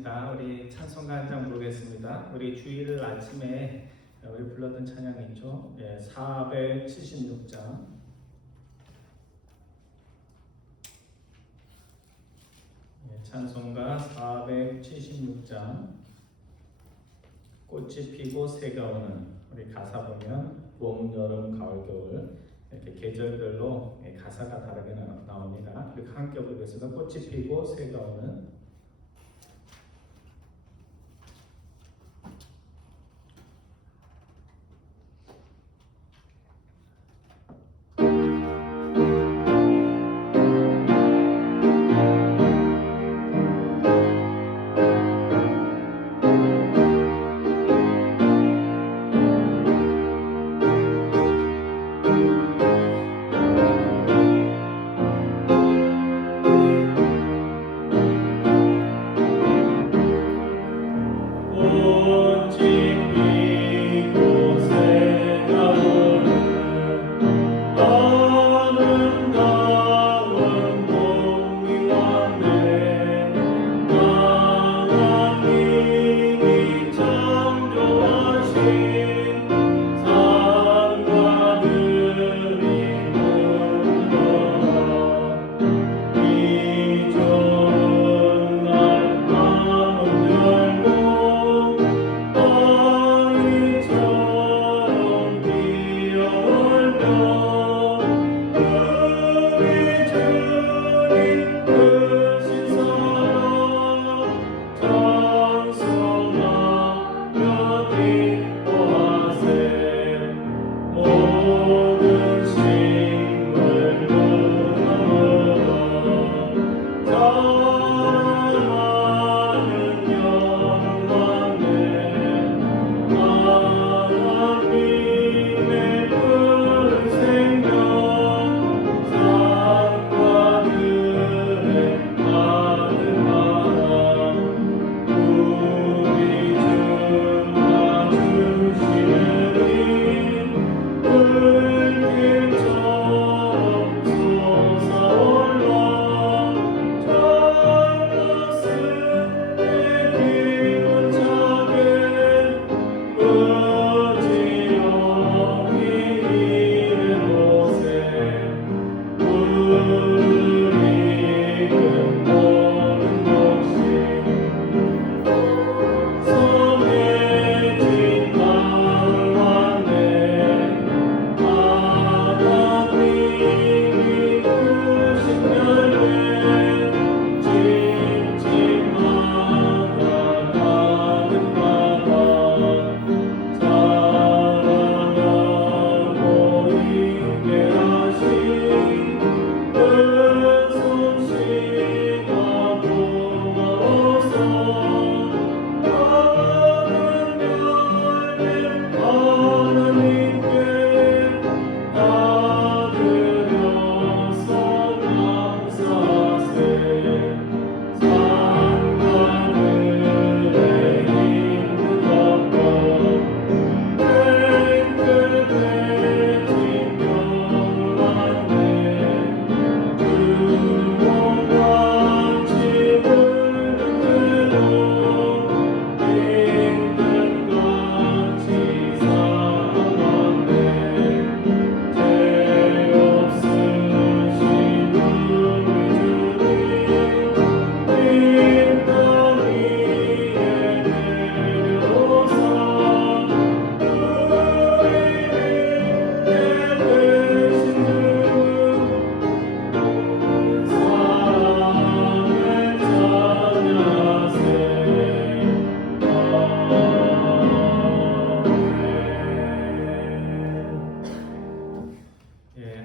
안녕하십니까. 우리 찬송가 한 장 부르겠습니다. 우리 주일 아침에 우리 불렀던 찬양이 있죠. 476장. 찬송가 476장. 꽃이 피고 새가 오는. 우리 가사 보면 봄, 여름, 가을, 겨울 이렇게 계절별로 가사가 다르게 나옵니다. 이렇게 함께 부르겠습니다. 꽃이 피고 새가 오는.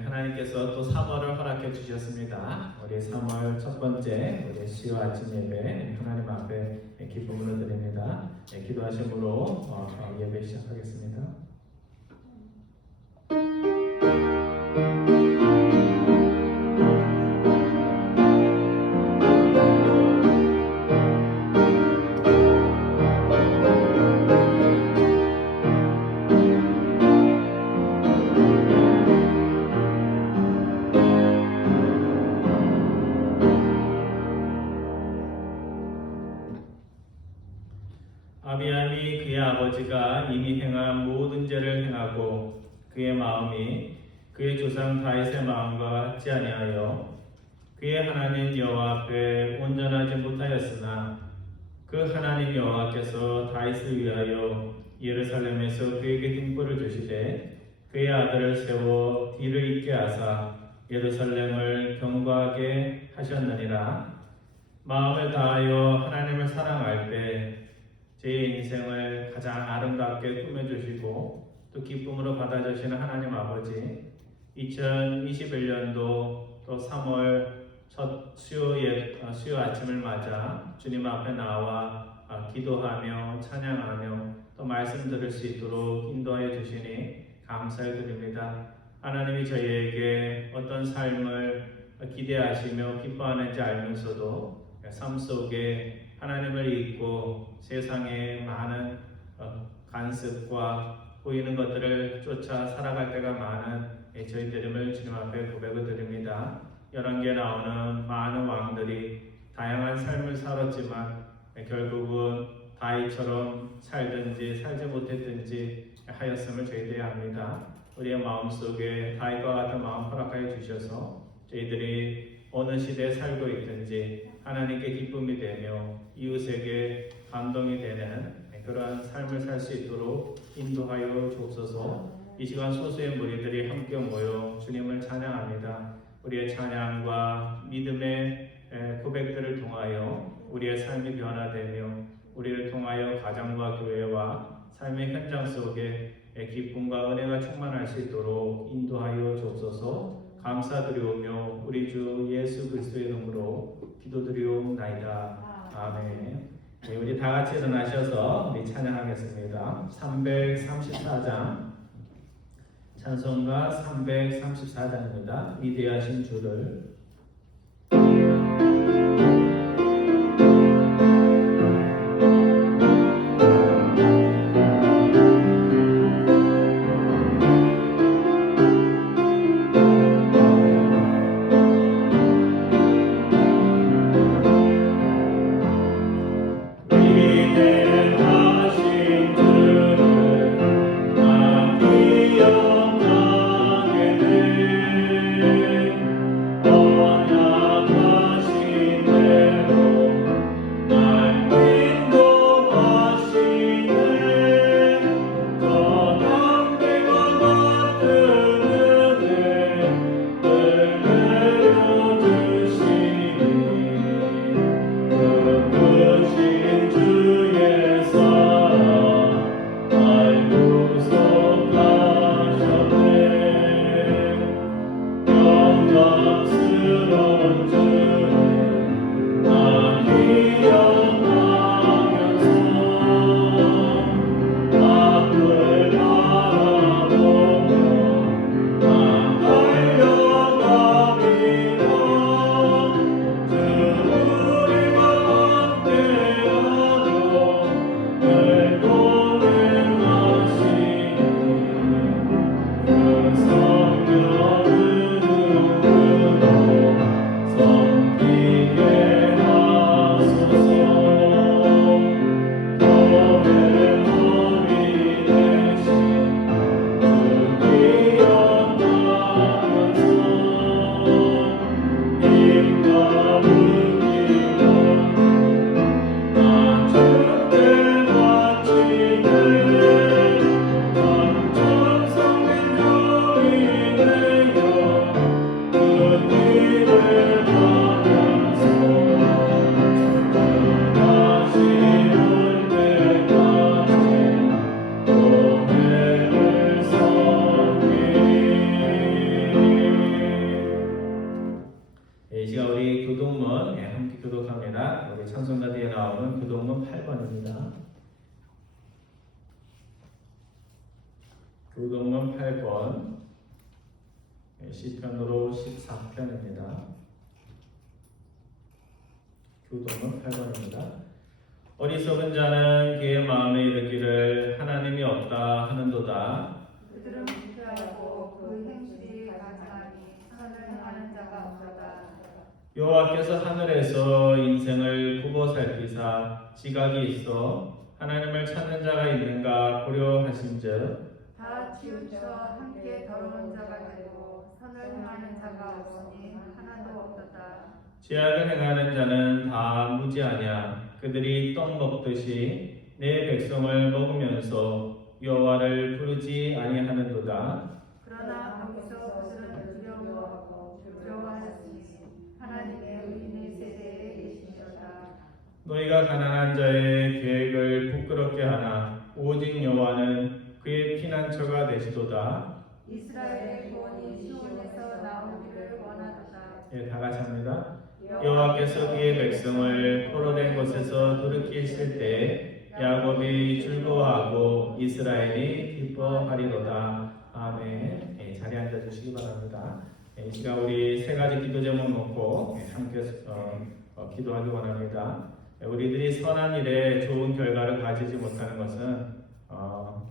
하나님께서 또 3월을 허락해 주셨습니다. 우리 3월 첫 번째 우리 수요 아침 예배 하나님 앞에 기쁨을 드립니다. 기도하심으로 예배 시작하겠습니다. 그의 아버지가 이미 행한 모든 죄를 행하고 그의 마음이 그의 조상 다윗의 마음과 같지 아니하여 그의 하나님 여호와 앞에 온전하지 못하였으나 그 하나님 여호와께서 다윗을 위하여 예루살렘에서 그에게 등불을 주시되 그의 아들을 세워 뒤를 잇게 하사 예루살렘을 경고하게 하셨느니라. 마음을 다하여 하나님을 사랑할 때 제 인생을 가장 아름답게 꾸며주시고 또 기쁨으로 받아주시는 하나님 아버지, 2021년도 또 3월 첫 수요 아침을 맞아 주님 앞에 나와 기도하며 찬양하며 또 말씀 들을 수 있도록 인도하여 주시니 감사를 드립니다. 하나님이 저희에게 어떤 삶을 기대하시며 기뻐하는지 알면서도 삶 속에 하나님을 잊고 세상의 많은 간섭과 보이는 것들을 쫓아 살아갈 때가 많은 저희들임을 주님 앞에 고백을 드립니다. 열왕기에 나오는 많은 왕들이 다양한 삶을 살았지만 결국은 다윗처럼 살든지 살지 못했든지 하였음을 저희들이 압니다. 우리의 마음속에 다윗과 같은 마음 허락하여 주셔서 저희들이 어느 시대에 살고 있든지 하나님께 기쁨이 되며 이웃에게 감동이 되는 그러한 삶을 살 수 있도록 인도하여 주옵소서. 이 시간 소수의 무리들이 함께 모여 주님을 찬양합니다. 우리의 찬양과 믿음의 고백들을 통하여 우리의 삶이 변화되며 우리를 통하여 가정과 교회와 삶의 현장 속에 기쁨과 은혜가 충만할 수 있도록 인도하여 주옵소서. 감사드리오며 우리 주 예수 그리스도의 이름으로 기도드리옵나이다. 아멘. 네, 우리 다 같이 일어나셔서 우리 찬양하겠습니다. 334장 찬송가 334장입니다. 위대하신 주를. 이 시간 우리 교동문 함께 교독합니다. 우리 찬송가 뒤에 나오는 교동문 8번입니다. 교동문 8번 시편으로 14편입니다. 교동문 8번입니다. 어리석은 자는 그의 마음에 이르기를 하나님이 없다 하는도다. 그들은 무시하고 그 행실이 가증하니 선을 행하는 자가 없도다. 여호와께서 하늘에서 인생을 굽어 살피사 지각이 있어 하나님을 찾는 자가 있는가 고려하신즉 다 치우쳐 함께 더러운 자가 되고 선을 행하는 자가 없으니 하나도 없도다. 죄악을 행하는 자는 다 무지하냐. 그들이 떡 먹듯이 내 백성을 먹으면서 여호와를 부르지 아니하는도다. 그러나 거기서 그들은 두려워하였으니 하나님의 의인의 세대에 계시니로다. 너희가 가난한 자의 계획을 부끄럽게 하나 오직 여호와는 그의 피난처가 되시도다. 이스라엘의 구원이 시온에서 나오기를 원하도다. 예, 다 같이 합니다. 여호와께서 그의 백성을 포로된 곳에서 돌이키실 때 야곱이 즐거워하고 이스라엘이 기뻐하리로다. 아멘. 예, 자리에 앉아 주시기 바랍니다. 이 시간 우리 세 가지 기도 제목 놓고 함께 기도하기 원합니다. 우리들이 선한 일에 좋은 결과를 가지지 못하는 것은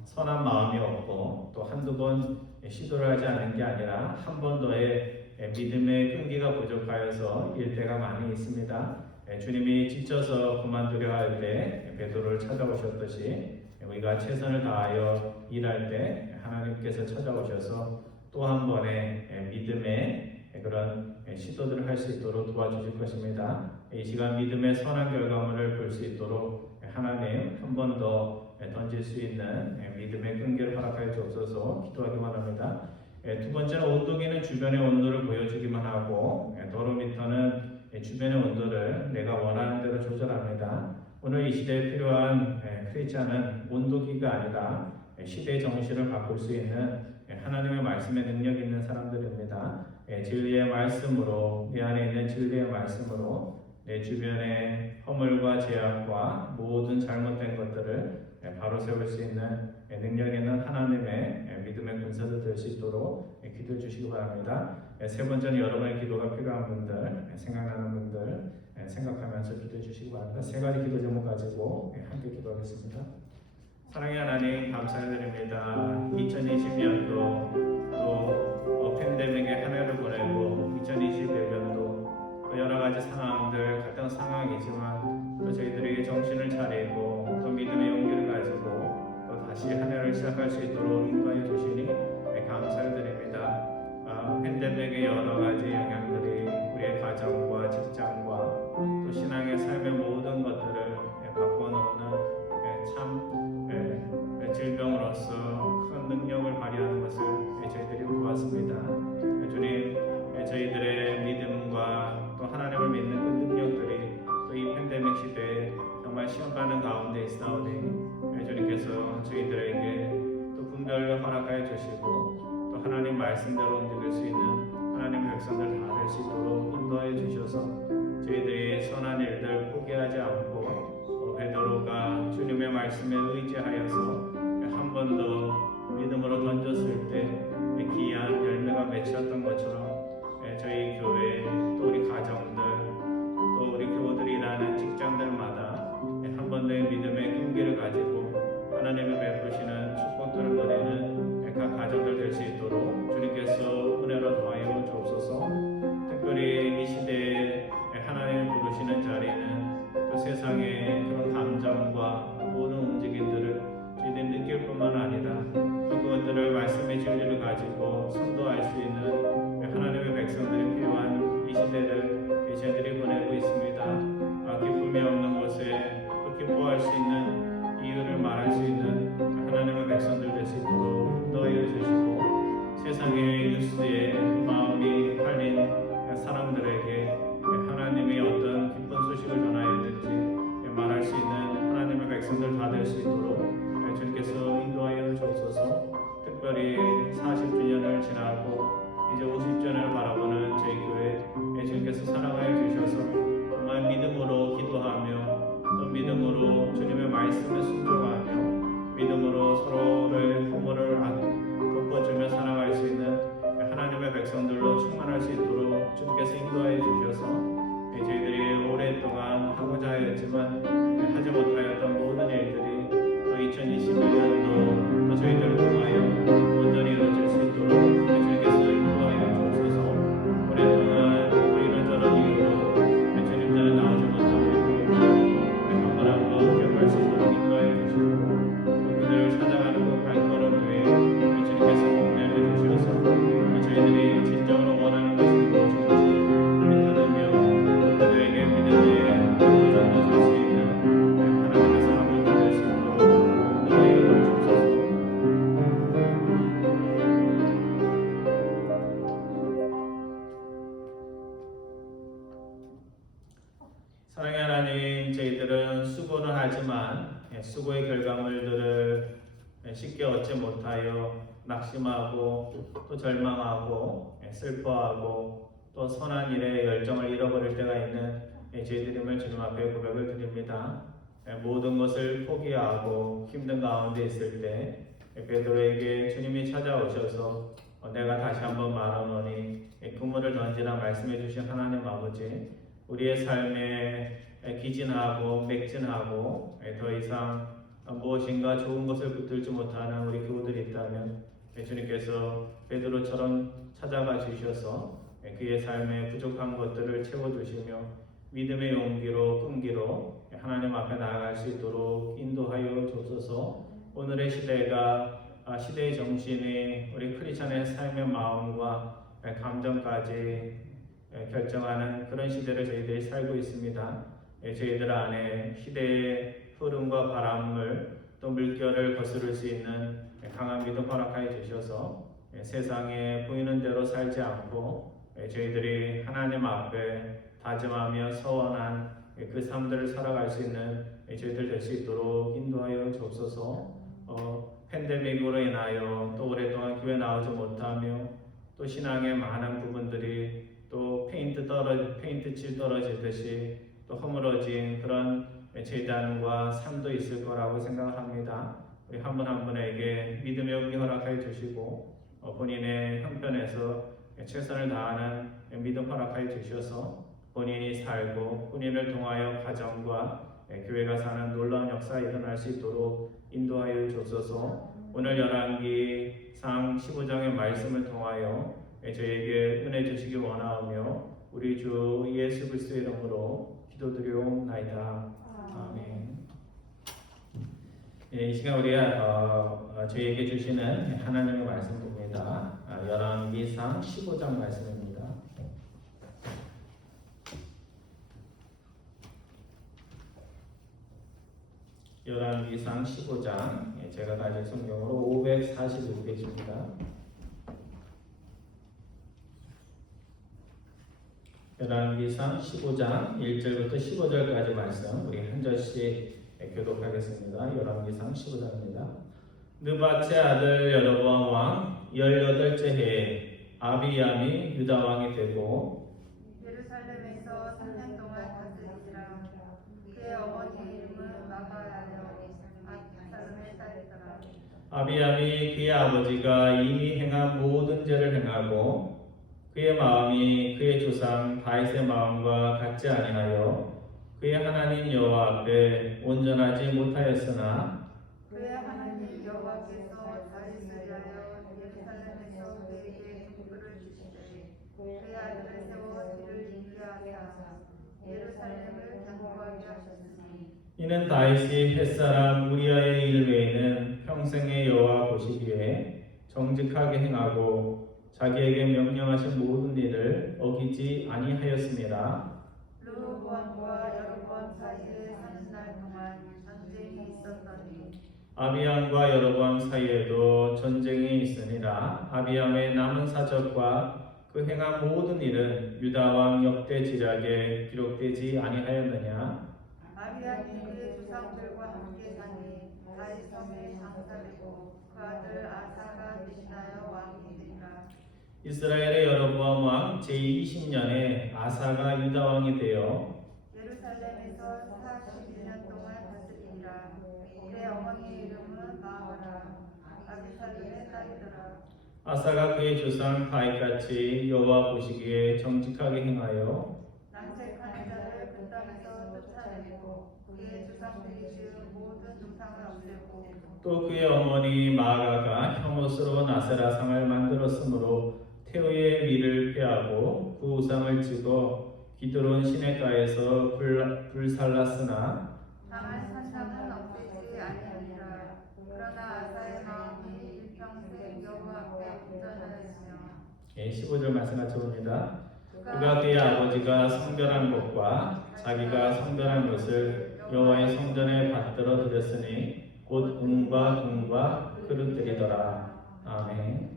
선한 마음이 없고 또 한두 번 시도를 하지 않은 게 아니라 한 번 더의 믿음의 끈기가 부족하여서 일 때가 많이 있습니다. 주님이 지쳐서 그만두려 할 때 베드로를 찾아오셨듯이 우리가 최선을 다하여 일할 때 하나님께서 찾아오셔서 또 한 번의 믿음의 그런 시도들을 할 수 있도록 도와주실 것입니다. 이 시간 믿음의 선한 결과물을 볼 수 있도록 하나님 한 번 더 던질 수 있는 믿음의 끈기를 허락하여 주옵소서. 기도하기만 합니다. 두 번째는 온도계는 주변의 온도를 보여주기만 하고 더로미터는 주변의 온도를 내가 원하는 대로 조절합니다. 오늘 이 시대에 필요한 크리스찬은 온도기가 아니라 시대의 정신을 바꿀 수 있는 하나님의 말씀에 능력 있는 사람들입니다. 진리의 말씀으로 내 안에 있는 진리의 말씀으로 내 주변의 허물과 죄악과 모든 잘못된 것들을 바로 세울 수 있는 능력 있는 하나님의 믿음의 군사들 될 수 있도록 기도해 주시기 바랍니다. 세 번째는 여러분의 기도가 필요한 분들, 생각나는 분들 생각하면서 기도해 주시기 바랍니다. 세 가지 기도 제목 가지고 함께 기도하겠습니다. 사랑의 하나님 감사드립니다. 2020년도 또 팬데믹의 한 해를 보내고 2021년도 또 여러 가지 상황들 같은 상황이지만 또 저희들에게 정신을 차리고 또 믿음의 용기를 가지고 또 다시 한 해를 시작할 수 있도록 인도하여 주시니 감사를 드립니다. 팬데믹의 여러 가지 영향들이 우리의 가정과 직장과 또 신앙의 삶의 모든 것들을 바꿔놓는 참 질병으로서 큰 능력을 발휘하는 것을 저희들이 보았습니다. 주님, 저희들의 믿음과 또 하나님을 믿는 그 능력들이 또 이 팬데믹 시대에 정말 시험받는 가운데 있사오니 주님께서 저희들에게 또 분별을 허락하여 주시고 또 하나님 말씀대로 움직일 수 있는 하나님의 백성들 다 될 수 있도록 인도하여 주셔서 저희들이 선한 일들 포기하지 않고 베드로가 주님의 말씀에 의지하여서 한 번 더 믿음으로 던졌을 때 귀한 열매가 맺혔던 것처럼 저희 교회 또 우리 가정들 또 우리 교우들이 일하는 직장들마다 한 번 더의 믿음의 끈기를 가지고 하나님이 베푸시는 축복들을 누리는 각 가정들 될 수 있도록 주님께서 은혜로 더하여 주옵소서. 특별히 이 시대에 하나님을 부르시는 자리는 또 세상의 그런 감정과 모든 움직임들을 저희들이 느낄 뿐만 아니라 또 그것들을 말씀의 진리를 가지고 선도할 수 있는 하나님의 백성들이 필요한 이 시대를 저희들이 보내고 있습니다. 기쁨이 없는 곳에 또 기뻐할 수 있는 이유를 말할 수 있는 하나님의 백성들 될 수 있도록 인도하여 주시고 세상의 뉴스에 마음이 팔린 사람들에게 하나님이 어떤 기쁜 소식을 전하였는지 말할 수 있는 하나님의 백성들 다 될 수 있도록 주님께서 인도하여 주옵소서. 특별히 40주년을 지나고 이제 50주년을 바라보는 저희 교회 주님께서 사랑하여 주셔서 정말 믿음으로 기도하며 또 믿음으로 주님의 말씀에 순종하며 믿음으로 서로를 허물을 덮어주며 살아갈 수 있는 하나님의 백성들로 충만할 수 있도록 주님께서 인도하여 주셔서 저희들이 오랫동안 하고자 하였지만 하지 못하였던 모든 일들이 또 2021년도 또 저희들을 통하여 온전히 이루어질 수 있도록 주님께서 인도하여 주셔서 오랫동안 또 이런저런 이유로 주님 전에 나오지 못하고 있고 한 번 한 번 기억할 수 있도록 인도하여 수고의 결과물들을 쉽게 얻지 못하여 낙심하고 또 절망하고 슬퍼하고 또 선한 일에 열정을 잃어버릴 때가 있는 저희들임을 주님 앞에 고백을 드립니다. 모든 것을 포기하고 힘든 가운데 있을 때 베드로에게 주님이 찾아오셔서 내가 다시 한번 말하노니 그물을 던지라 말씀해 주신 하나님 아버지, 우리의 삶에 기진하고 맥진하고 더 이상 무엇인가 좋은 것을 붙들지 못하는 우리 교우들이 있다면 주님께서 베드로처럼 찾아가 주셔서 그의 삶에 부족한 것들을 채워주시며 믿음의 용기로 끈기로 하나님 앞에 나아갈 수 있도록 인도하여 주옵소서. 오늘의 시대가 시대의 정신이 우리 크리스천의 삶의 마음과 감정까지 결정하는 그런 시대를 저희들이 살고 있습니다. 저희들 안에 시대의 흐름과 바람을 또 물결을 거스를 수 있는 강한 믿음 허락하여 주셔서 세상에 보이는 대로 살지 않고 저희들이 하나님 앞에 다짐하며 서원한 그 삶들을 살아갈 수 있는 저희들 될 수 있도록 인도하여 주옵소서. 팬데믹으로 인하여 또 오랫동안 교회 나오지 못하며 또 신앙의 많은 부분들이 또 페인트칠 떨어지듯이 또 허물어진 그런 재단과 삶도 있을 거라고 생각을 합니다. 우리 한 분 한 분에게 믿음의 용기 허락하여 주시고 본인의 형편에서 최선을 다하는 믿음 허락하여 주셔서 본인이 살고 본인을 통하여 가정과 교회가 사는 놀라운 역사 일어날 수 있도록 인도하여 주옵소서. 오늘 열왕기상 15장의 말씀을 통하여 저에게 은혜 주시기 원하오며 우리 주 예수 그리스도의 이름으로 기도드리옵나이다. 아멘. 이 시간 우리가 저희에게 주시는 하나님의 말씀입니다. 열왕기상 15장 말씀입니다. 열왕기상 15장, 제가 가진 성경으로 546페이지입니다. 열왕기상 15장 1절부터 15절까지 말씀 우리 한 절씩 교독하겠습니다. 열왕기상 15장입니다. 느밧의 아들 여로보암 왕 18째 해에 아비야미 유다 왕이 되고 예루살렘에서 3년 동안 다스리시라. 그의 어머니 이름은 마가야여 압살롬의 딸이더라. 아비야미 그의 아버지가 이미 행한 모든 죄를 행하고 그의 마음이 그의 조상 다윗의 마음과 같지 아니하여 그의 하나님 여호와 앞에 온전하지 못하였으나 그의 하나님 여호와께서 다윗을 위하여 예루살렘에서 그에게 족구를 주시되 그의 아들을 세워 뒤를 잇게 하사 예루살렘을 견고하게 하셨으니 이는 다윗이 햇사람 우리아의 일 외에는 평생의 여호와 보시기에 정직하게 행하고 자기에게 명령하신 모든 일을 어기지 아니하였습니다. 르호보암과 여로보암 사이에 사는 날 동안 전쟁이 있었더니 아비암과 여로보암 사이에도 전쟁이 있으니라. 아비암의 남은 사적과 그 행한 모든 일은 유다 왕 역대 지략에 기록되지 아니하였느냐. 아비암이 그의 조상들과 함께 사니 다윗 성에 장사되고 그 아들 아사가 대신하여 왕이 되니라. 이스라엘의 여로보암 왕 제20년에 아사가 유다 왕이 되어 예루살렘에서 41년 동안 다스리니라. 그의 어머니 이름은 마아라 아비살롬의 딸이더라. 아사가 그의 조상 다윗같이 여호와 보시기에 정직하게 행하여 남색한 자를 그 땅에서 쫓아내고 그의 조상들이 지은 모든 조상을 없애고 또 그의 어머니 마아가가 혐오스러운 아세라상을 만들었으므로 태우의 위를 폐하고 그 우상을 찍어 기드론 시내가에서 불살랐으나 다만 산상은 없애지 아니하니라. 그러나 아사의 마음이 일평생 여호와 앞에 온전하였으며 15절 말씀 같이 봅니다. 그가 그의 아버지가 성별한 것과 자기가 성별한 것을 여호와의 성전에 받들어 드렸으니 곧 은과 금과 그릇들이더라. 아멘.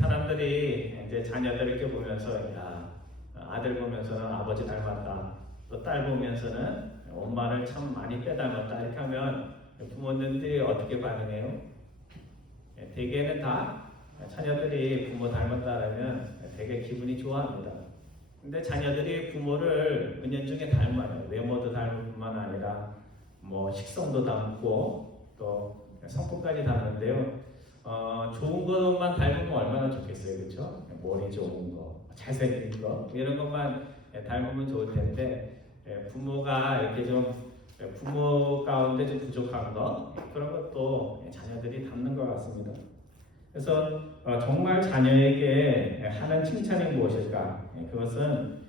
사람들이 이제 자녀들 이렇게 보면서 아들 보면서는 아버지 닮았다, 또 딸 보면서는 엄마를 참 많이 빼닮았다 이렇게 하면 부모님들이 어떻게 반응해요? 대개는 다 자녀들이 부모 닮았다라면 되게 기분이 좋아합니다. 근데 자녀들이 부모를 은연중에 닮아요. 외모도 닮을 뿐만 아니라 뭐 식성도 닮고 또 성품까지 닮는데요. 좋은 것만 닮으면 얼마나 좋겠어요, 그렇죠? 머리 좋은 거, 잘생긴 거 이런 것만 닮으면 좋을 텐데 부모가 이렇게 좀 부모 가운데 좀 부족한 거 그런 것도 자녀들이 닮는 것 같습니다. 그래서 정말 자녀에게 하는 칭찬이 무엇일까? 그것은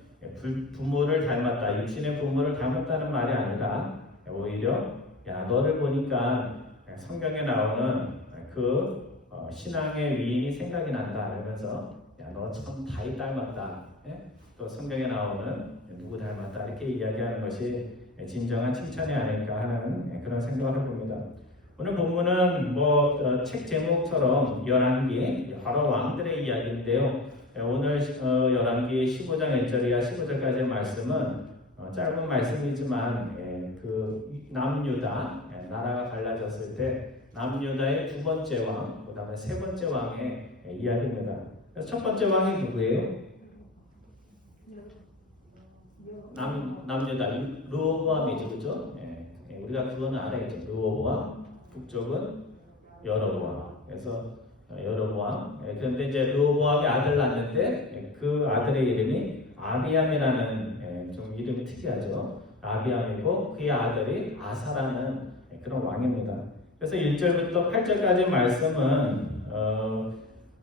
부모를 닮았다, 육신의 부모를 닮았다는 말이 아니라 오히려 야 너를 보니까 성경에 나오는 그 신앙의 위인이 생각이 난다 이러면서 야 너 참 다윗 닮았다. 또 성경에 나오는 누구 닮았다 이렇게 이야기하는 것이 진정한 칭찬이 아닐까 하는 그런 생각을 해봅니다. 오늘 본문은 책 제목처럼 열왕기 여러 왕들의 이야기인데요. 오늘 열왕기 15장 1절이야 15절까지의 말씀은 짧은 말씀이지만 그 남유다 나라가 갈라졌을 때 남유다의 두 번째 왕, 그 다음에 세 번째 왕의 이야기입니다. 그래서 첫 번째 왕이 누구예요? 남유다 르호보암이죠, 그죠? 우리가 그거는 알아야죠. 르호보암, 북쪽은 여로보암. 그래서 여로보암. 그런데 이제 르호보암이 아들 낳는데 그 아들의 이름이 아비암이라는 좀 이름이 특이하죠. 아비암이고 그의 아들이 아사라는 그런 왕입니다. 그래서 1절부터 8절까지 말씀은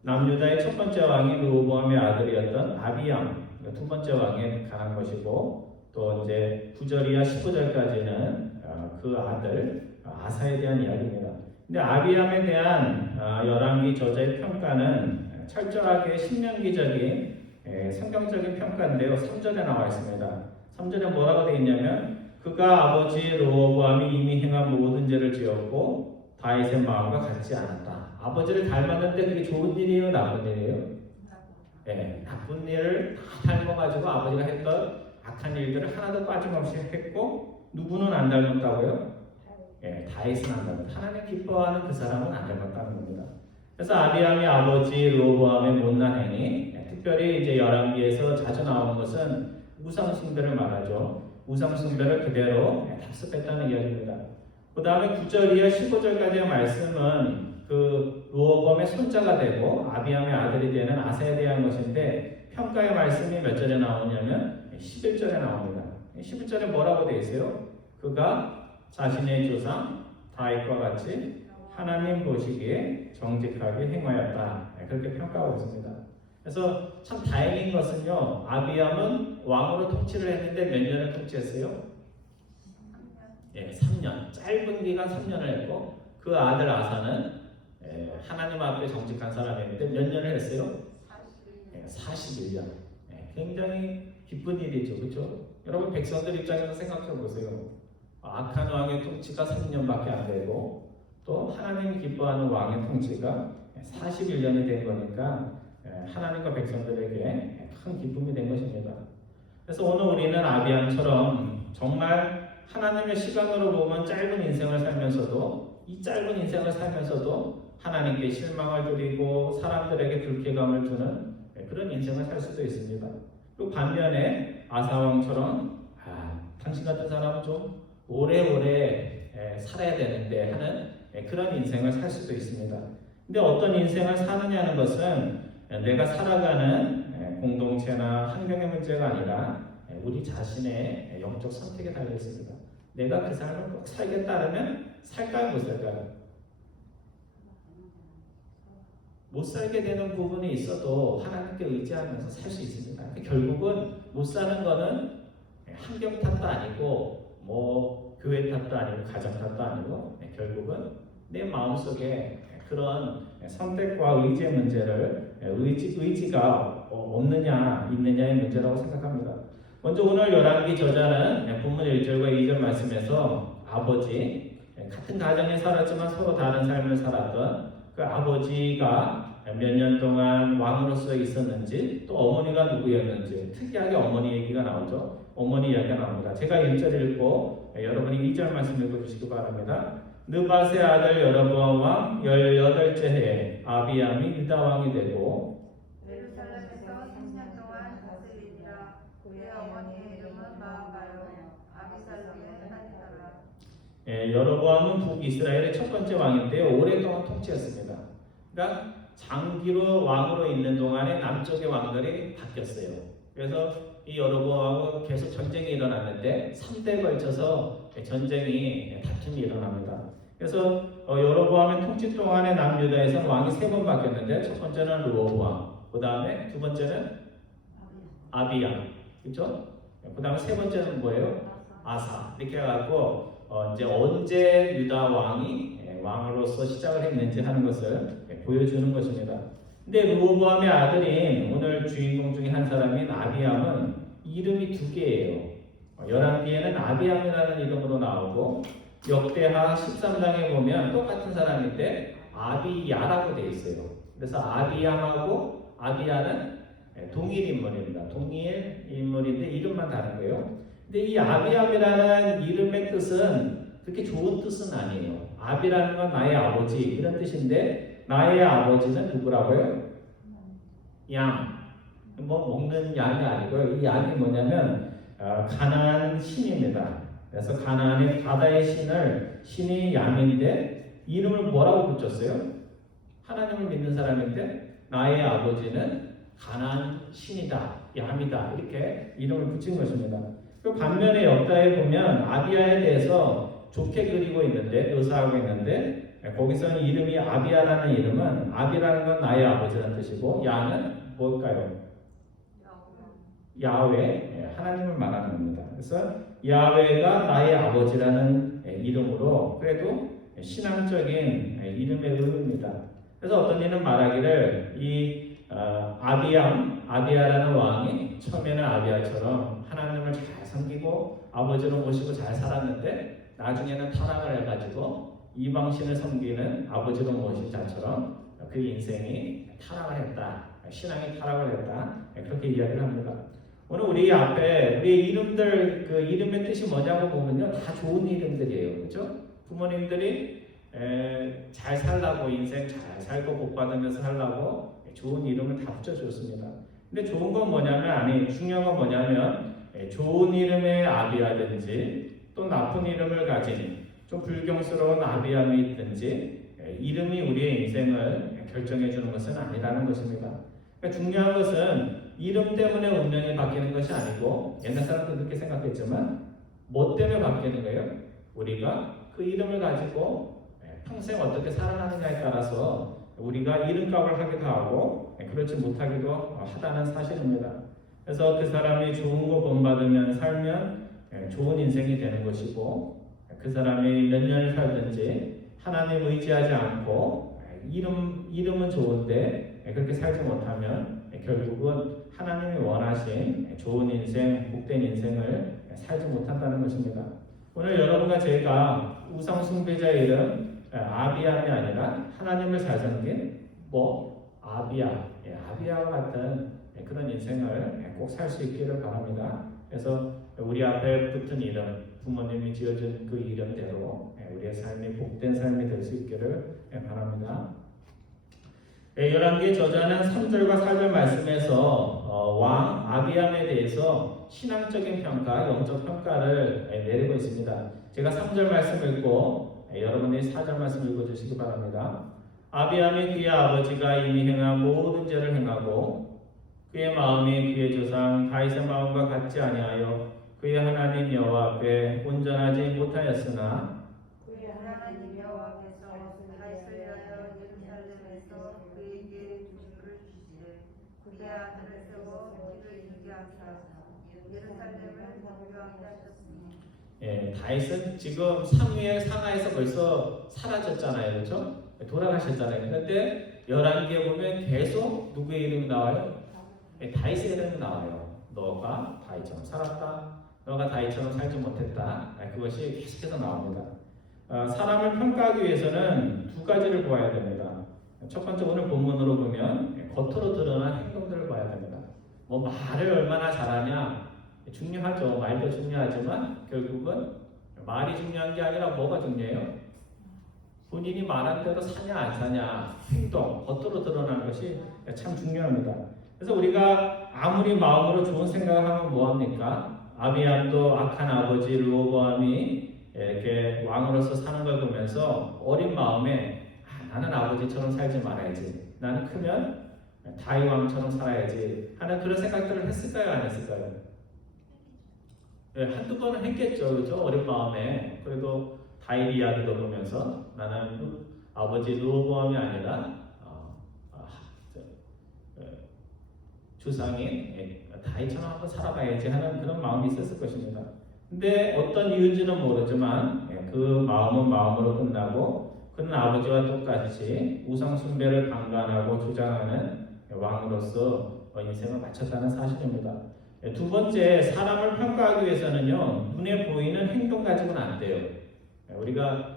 남유다의 첫 번째 왕이 르호보암의 아들이었던 아비암 두 번째 왕에 관한 것이고 또 이제 9절이야 15절까지는 그 아들 아사에 대한 이야기입니다. 근데 아비암에 대한 열왕기 저자의 평가는 철저하게 신명기적인 성경적인 평가인데요. 3절에 나와 있습니다. 3절에 뭐라고 되어 있냐면 그가 아버지 르호보암이 이미 행한 모든 죄를 지었고 다윗의 마음과 같지 않았다. 아버지를 닮았는데 그게 좋은 일이에요? 나쁜 일이에요? 나쁜 일을 다 닮아가지고 아버지가 했던 악한 일들을 하나도 빠짐없이 했고 누구는 안 닮았다고요? 다윗은 안 닮았다. 하나님 기뻐하는 그 사람은 안 닮았다는 겁니다. 그래서 아비암의 아버지 르호보암의 못난 행위, 특별히 이제 열왕기에서 자주 나오는 것은 우상 숭배를 말하죠. 우상 숭배를 그대로 답습했다는 이야기입니다. 그 다음에 9절 이하 15절까지의 말씀은 그 르호보암의 손자가 되고 아비암의 아들이 되는 아사에 대한 것인데 평가의 말씀이 몇 절에 나오냐면 11절에 나옵니다. 11절에 뭐라고 되어 있어요? 그가 자신의 조상 다윗과 같이 하나님 보시기에 정직하게 행하였다. 그렇게 평가하고 있습니다. 그래서 참 다행인 것은요. 아비암은 왕으로 통치를 했는데 몇 년을 통치했어요? 3년. 짧은 기간 3년을 했고 그 아들 아사는 하나님 앞에 정직한 사람이었는데 몇 년을 했어요? 41년. 굉장히 기쁜 일이죠. 그렇죠? 여러분 백성들 입장에서 생각해 보세요. 악한 왕의 통치가 3년밖에 안 되고 또 하나님이 기뻐하는 왕의 통치가 41년이 된 거니까 하나님과 백성들에게 큰 기쁨이 된 것입니다. 그래서 오늘 우리는 아비암처럼 정말 하나님의 시간으로 보면 짧은 인생을 살면서도 이 짧은 인생을 살면서도 하나님께 실망을 드리고 사람들에게 불쾌감을 주는 그런 인생을 살 수도 있습니다. 또 반면에 아사왕처럼 당신 같은 사람은 좀 오래오래 살아야 되는데 하는 그런 인생을 살 수도 있습니다. 근데 어떤 인생을 사느냐는 것은 내가 살아가는 공동체나 환경의 문제가 아니라 우리 자신의 영적 선택에 달려 있습니다. 내가 그 삶을 꼭 살겠다면 살까요, 못 살까요? 못 살게 되는 부분이 있어도 하나님께 의지하면서 살 수 있습니다. 결국은 못 사는 거는 환경 탓도 아니고 교회 탓도 아니고 가정 탓도 아니고 결국은 내 마음속에 그런 선택과 의지의 문제를 의지가 없느냐 있느냐의 문제라고 생각합니다. 먼저 오늘 열왕기 저자는 본문 1절과 2절 말씀에서 아버지 같은 가정에 살았지만 서로 다른 삶을 살았던 그 아버지가 몇 년 동안 왕으로서 있었는지 또 어머니가 누구였는지 특이하게 어머니 얘기가 나오죠. 어머니 이야기가 나옵니다. 제가 1절 읽고 여러분이 2절 말씀 읽어주시기 바랍니다. 느밧의 아들 여로보암 왕 18째 해에 아비암이 유다 왕이 되고 예루살렘에서 3년 동안 다스리니라. 그의 어머니의 이름은 마아가요. 아비살롬의 딸이더라. 여로보암은 북이스라엘의 첫 번째 왕인데요. 오랫동안 통치했습니다. 그러니까 장기로 왕으로 있는 동안에 남쪽의 왕들이 바뀌었어요. 그래서 이 여로보암하고 계속 전쟁이 일어났는데 3대에 걸쳐서 전쟁이 다툼이 일어납니다. 그래서 여로보암의 통치 동안에 남유다에서 왕이 3번 바뀌었는데 첫 번째는 르호보암, 그 다음에 두 번째는 아비야, 그렇죠? 그 다음에 세 번째는 뭐예요? 아사. 이렇게 해갖고 이제 언제 유다 왕이 왕으로서 시작을 했는지 하는 것을 보여주는 것입니다. 근데 르호보암의 아들인 오늘 주인공 중에 한 사람인 아비암은 이름이 2개예요. 열왕기에는 아비암이라는 이름으로 나오고 역대하 13장에 보면 똑같은 사람인데 아비야라고 되어 있어요. 그래서 아비암하고 아비야는 동일 인물입니다. 동일 인물인데 이름만 다른 거예요. 근데 이 아비암이라는 이름의 뜻은 그렇게 좋은 뜻은 아니에요. 아비라는 건 나의 아버지 이런 뜻인데 나의 아버지는 누구라고요? 양. 뭐 먹는 양이 아니고요. 이 양이 뭐냐면 가나안 신입니다. 그래서 가나안의 바다의 신이 양인데 이름을 뭐라고 붙였어요? 하나님을 믿는 사람인데 나의 아버지는 가나안 신이다, 양이다 이렇게 이름을 붙인 것입니다. 그 반면에 역사에 보면 아비야에 대해서 좋게 그리고 있는데 묘사하고 있는데 거기서는 이름이 아비야라는 이름은 아비라는 건 나의 아버지라는 뜻이고 야는 뭘까요? 야훼, 하나님을 말하는 겁니다. 그래서 야훼가 나의 아버지라는 이름으로 그래도 신앙적인 이름의 의미입니다. 그래서 어떤 이는 말하기를 이 아비야라는 왕이 처음에는 아비야처럼 하나님을 잘 섬기고 아버지를 모시고 잘 살았는데 나중에는 타락을 해가지고 이방신을 섬기는 아버지를 모신 자처럼 그 인생이 타락을 했다. 신앙이 타락을 했다. 그렇게 이야기를 합니다. 오늘 우리 앞에 우리 이름들 그 이름의 뜻이 뭐냐고 보면요 다 좋은 이름들이에요, 그렇죠? 부모님들이 잘 살라고 인생 잘 살고 복 받으면서 살라고 좋은 이름을 다 붙여줬습니다. 근데 좋은 건 뭐냐면 중요한 건 뭐냐면 좋은 이름의 아비야든지 또 나쁜 이름을 가진 좀 불경스러운 아비암이 있든지 이름이 우리의 인생을 결정해 주는 것은 아니라는 것입니다. 그러니까 중요한 것은 이름 때문에 운명이 바뀌는 것이 아니고 옛날 사람도 그렇게 생각했지만 뭐 때문에 바뀌는 거예요? 우리가 그 이름을 가지고 평생 어떻게 살아가느냐에 따라서 우리가 이름값을 하기도 하고 그렇지 못하기도 하다는 사실입니다. 그래서 그 사람이 좋은 거 본받으면 살면 좋은 인생이 되는 것이고 그 사람이 몇 년을 살든지 하나님 의지하지 않고 이름은 좋은데 그렇게 살지 못하면 결국은 하나님이 원하신 좋은 인생, 복된 인생을 살지 못한다는 것입니다. 오늘 여러분과 제가 우상 숭배자의 이름 아비암이 아니라 하나님을 잘 섬긴 아비야와 같은 그런 인생을 꼭 살 수 있기를 바랍니다. 그래서 우리 앞에 붙은 이름, 부모님이 지어준 그 이름대로 우리의 삶이 복된 삶이 될 수 있기를 바랍니다. 열왕기 저자는 3절과 4절 말씀에서 왕 아비암에 대해서 신앙적인 평가, 영적 평가를 내리고 있습니다. 제가 3절 말씀 읽고 여러분이 4절 말씀 읽어주시기 바랍니다. 아비암이 그의 아버지가 이미 행한 모든 죄를 행하고 그의 마음이 그의 조상 다윗의 마음과 같지 아니하여 그의 하나님 여호와 앞에 온전하지 못하였으나 그의 하나님 여호와께서 다윗을 위하여 예루살렘에서 그에게 주를 주시되 그의 아들을 세워 그를 이기게 하사 예루살렘을 정교하게 하셨으니. 다윗은 지금 사무엘 상하에서 벌써 사라졌잖아요, 그렇죠? 돌아가셨잖아요. 그런데 열왕기에 보면 계속 누구의 이름이 나와요? 다윗의 이름이 나와요. 너가 다윗처럼 살았다. 너가 다윗처럼 살지 못했다. 그것이 계속해서 나옵니다. 사람을 평가하기 위해서는 두 가지를 보아야 됩니다. 첫 번째 오늘 본문으로 보면 겉으로 드러난 행동들을 봐야 됩니다. 뭐 말을 얼마나 잘하냐, 중요하죠. 말도 중요하지만 결국은 말이 중요한 게 아니라 뭐가 중요해요? 본인이 말한 대로 사냐 안 사냐, 행동, 겉으로 드러나는 것이 참 중요합니다. 그래서 우리가 아무리 마음으로 좋은 생각을 하면 뭐합니까? 아비암도 악한 아버지 르호보암이 이렇게 왕으로서 사는 걸 보면서 어린 마음에 나는 아버지처럼 살지 말아야지, 나는 크면 다윗 왕처럼 살아야지 하는 그런 생각들을 했을까요? 안 했을까요? 한두 번은 했겠죠. 그죠? 어린 마음에. 그래도 다윗 이야기도 보면서 나는 아버지 르호보암이 아니라 주상인 다윗처럼 한번 살아봐야지 하는 그런 마음이 있었을 것입니다. 근데 어떤 이유인지는 모르지만 그 마음은 마음으로 끝나고 그는 아버지와 똑같이 우상 숭배를 강간하고 주장하는 왕으로서 인생을 마쳤다는 사실입니다. 두 번째, 사람을 평가하기 위해서는요, 눈에 보이는 행동 가지고는 안 돼요. 우리가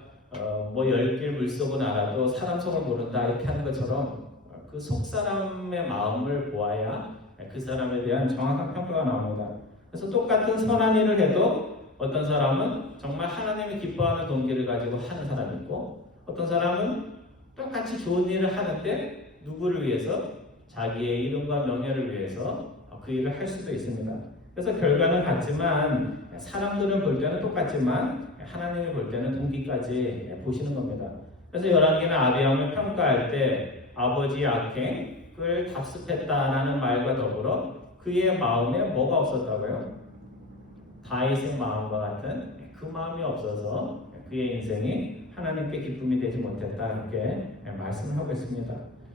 뭐 열길 물속은 알아도 사람 속을 모른다 이렇게 하는 것처럼 그 속 사람의 마음을 보아야 그 사람에 대한 정확한 평가가 나옵니다. 그래서 똑같은 선한 일을 해도 어떤 사람은 정말 하나님이 기뻐하는 동기를 가지고 하는 사람이 있고, 어떤 사람은 똑같이 좋은 일을 하는데 누구를 위해서? 자기의 이름과 명예를 위해서 그 일을 할 수도 있습니다. 그래서 결과는 같지만 사람들은 볼 때는 똑같지만 하나님이 볼 때는 동기까지 보시는 겁니다. 그래서 열왕기는 아비암을 평가할 때 아버지의 악행을 답습했다라는 말과 더불어 그의 마음에 뭐가 없었다고요? 다윗의 마음과 같은 그 마음이 없어서 그의 인생이 하나님께 기쁨이 되지 못했다 이렇게 말씀을 하고 있습니다.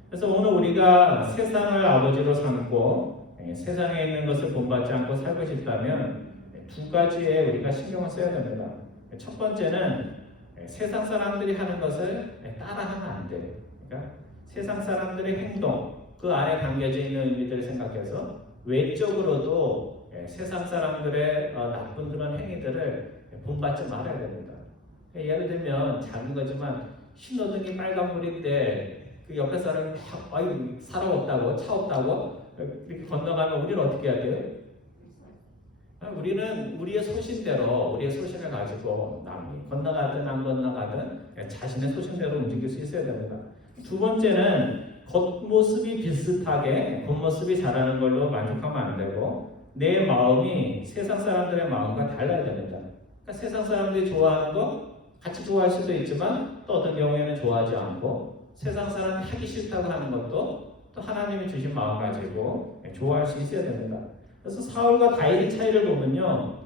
그래서 오늘 우리가 세상을 아버지로 삼고 세상에 있는 것을 본받지 않고 살고 싶다면 두 가지에 우리가 신경을 써야 됩니다. 첫 번째는 세상 사람들이 하는 것을 따라하면 안 돼요. 그러니까 세상 사람들의 행동, 그 안에 담겨져 있는 의미들을 생각해서 외적으로도 세상 사람들의 나쁜 그런 행위들을 본받지 말아야 됩니다. 예를 들면 작은 거지만 신호등이 빨간불인데 그 옆에 사람이 아유 사람 없다고, 차 없다고 이렇게 건너가면 우리는 어떻게 해야 돼요? 우리는 우리의 소신대로, 우리의 소신을 가지고 남이 건너가든 안 건너가든 자신의 소신대로 움직일 수 있어야 됩니다. 두 번째는 겉모습이 비슷하게 겉모습이 잘하는 걸로 만족하면 안 되고 내 마음이 세상 사람들의 마음과 달라야 됩니다. 그러니까 세상 사람들이 좋아하는 거 같이 좋아할 수도 있지만 또 어떤 경우에는 좋아하지 않고 세상 사람이 하기 싫다고 하는 것도 또 하나님이 주신 마음 가지고 좋아할 수 있어야 됩니다. 그래서 사울과 다윗의 차이를 보면요,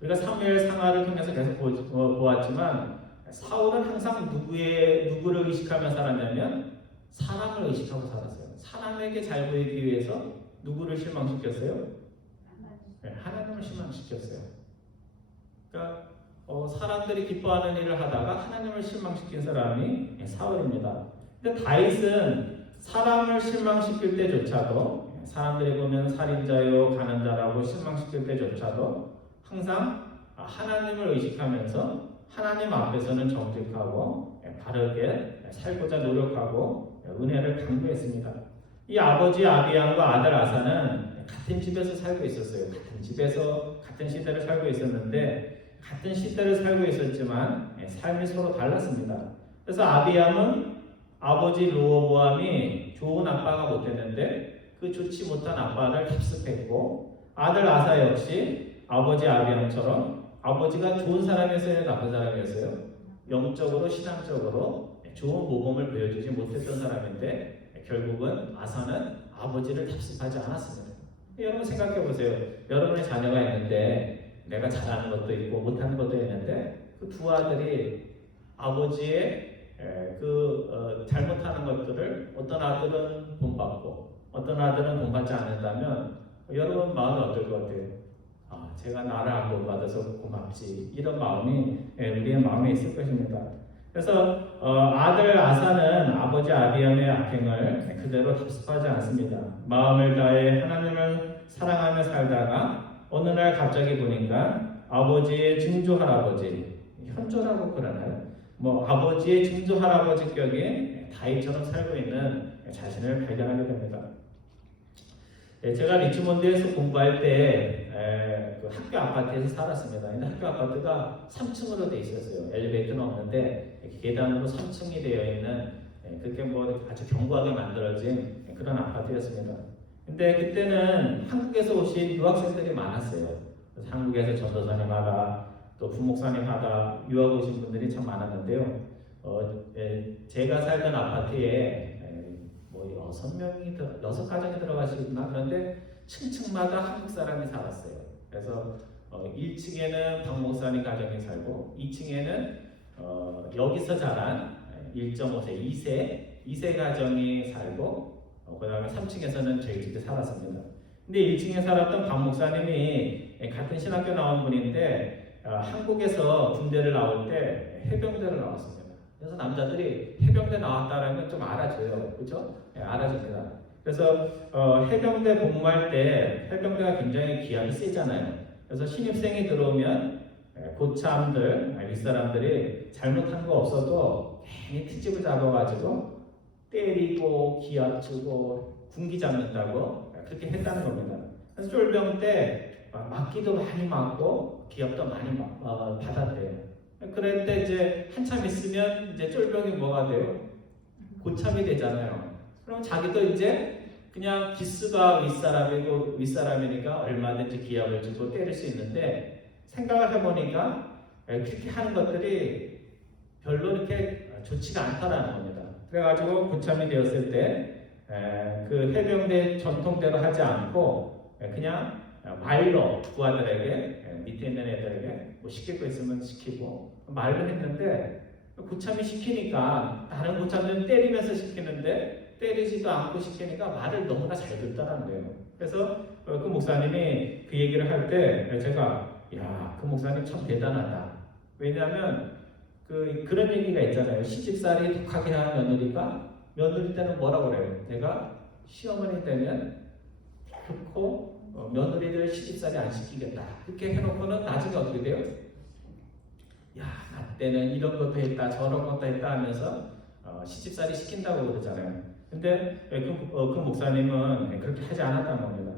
우리가 사무엘 상하를 통해서 계속 보았지만 사울은 항상 누구를 의식하며 살았냐면 사람을 의식하고 살았어요. 사람에게 잘 보이기 위해서 누구를 실망시켰어요? 하나님을 실망시켰어요. 그러니까 사람들이 기뻐하는 일을 하다가 하나님을 실망시킨 사람이 사울입니다. 근데 다윗은 사람을 실망시킬 때조차도 사람들이 보면 살인자요 가난자라고 실망시킬 때조차도 항상 하나님을 의식하면서 하나님 앞에서는 정직하고 바르게 살고자 노력하고 은혜를 강구했습니다. 이 아버지 아비암과 아들 아사는 같은 집에서 살고 있었어요. 같은 집에서 같은 시대를 살고 있었는데 같은 시대를 살고 있었지만 삶이 서로 달랐습니다. 그래서 아비암은 아버지 르호보암이 좋은 아빠가 못했는데 그 좋지 못한 아빠를 답습했고, 아들 아사 역시 아버지 아비암처럼 아버지가 좋은 사람이었어요, 나쁜 사람이었어요? 영적으로 신앙적으로 좋은 모범을 보여주지 못했던 사람인데 결국은 아사는 아버지를 답습하지 않았습니다. 여러분 생각해 보세요. 여러분의 자녀가 있는데 내가 잘하는 것도 있고 못하는 것도 있는데 그 두 아들이 아버지의 잘못하는 것들을 어떤 아들은 본받고 어떤 아들은 본받지 않는다면 여러분 마음이 어떨 것 같아요? 제가 나를 안 본받아서 고맙지, 이런 마음이 우리의 마음에 있을 것입니다. 그래서 아들 아사는 아버지 아비암의 악행을 그대로 답습하지 않습니다. 마음을 다해 하나님을 사랑하며 살다가 어느 날 갑자기 보니까 아버지의 증조 할아버지, 현조라고 그러나요? 아버지의 증조 할아버지 격인 다윗처럼 살고 있는 자신을 발견하게 됩니다. 제가 리치몬드에서 공부할 때 그 학교 아파트에서 살았습니다. 근데 학교 아파트가 3층으로 돼 있었어요. 엘리베이터는 없는데 계단으로 3층이 되어 있는 그렇게 뭐 아주 견고하게 만들어진 그런 아파트였습니다. 근데 그때는 한국에서 오신 유학생들이 많았어요. 그래서 한국에서 전도사님 하다 또 부목사님 하다 유학 오신 분들이 참 많았는데요. 제가 살던 아파트에 뭐 6가정이 들어가시구나. 그런데 층층마다 한국 사람이 살았어요. 그래서 1층에는 박 목사님 가정이 살고 2층에는 여기서 자란 1.5세, 2세 가정이 살고 그 다음에 3층에서는 저희 집에 살았습니다. 근데 1층에 살았던 박 목사님이 같은 신학교 나온 분인데 한국에서 군대를 나올 때 해병대를 나왔습니다. 그래서 남자들이 해병대 나왔다는 건 좀 알아줘요. 그렇죠? 알아줍니다. 그래서 해병대 복무할 때 해병대가 굉장히 기합이 세잖아요. 그래서 신입생이 들어오면 고참들, 윗사람들이 잘못한 거 없어도 괜히 트집을 잡아가지고 때리고 기합 주고 군기 잡는다고 그렇게 했다는 겁니다. 그래서 쫄병 때 맞기도 많이 맞고 기합도 많이 받았대요. 그럴 때 이제 한참 있으면 이제 쫄병이 뭐가 돼요? 고참이 되잖아요. 그럼 자기도 이제 그냥 기스가 윗사람이니까 얼마든지 기합을 주고 때릴 수 있는데 생각을 해보니까 그렇게 하는 것들이 별로 이렇게 좋지가 않다라는 겁니다. 그래가지고 고참이 되었을 때 그 해병대 전통대로 하지 않고 그냥 말로 부하들에게 밑에 있는 애들에게 뭐 시킬 거 있으면 시키고 말로 했는데 고참이 시키니까 다른 고참들은 때리면서 시키는데 때리지도 않고 시키니까 말을 너무나 잘 듣더라는 거예요. 그래서 그 목사님이 그 얘기를 할 때 제가 그 목사님 참 대단하다. 왜냐하면 그런 얘기가 있잖아요. 시집살이 독하게 하는 며느리 때는 뭐라고 그래요? 내가 시어머니 되면 좋고 며느리들 시집살이 안 시키겠다. 그렇게 해놓고는 나중에 어떻게 돼요? 나 때는 이런 것도 했다 저런 것도 했다 하면서 시집살이 시킨다고 그러잖아요. 근데 그 목사님은 그렇게 하지 않았다는 겁니다.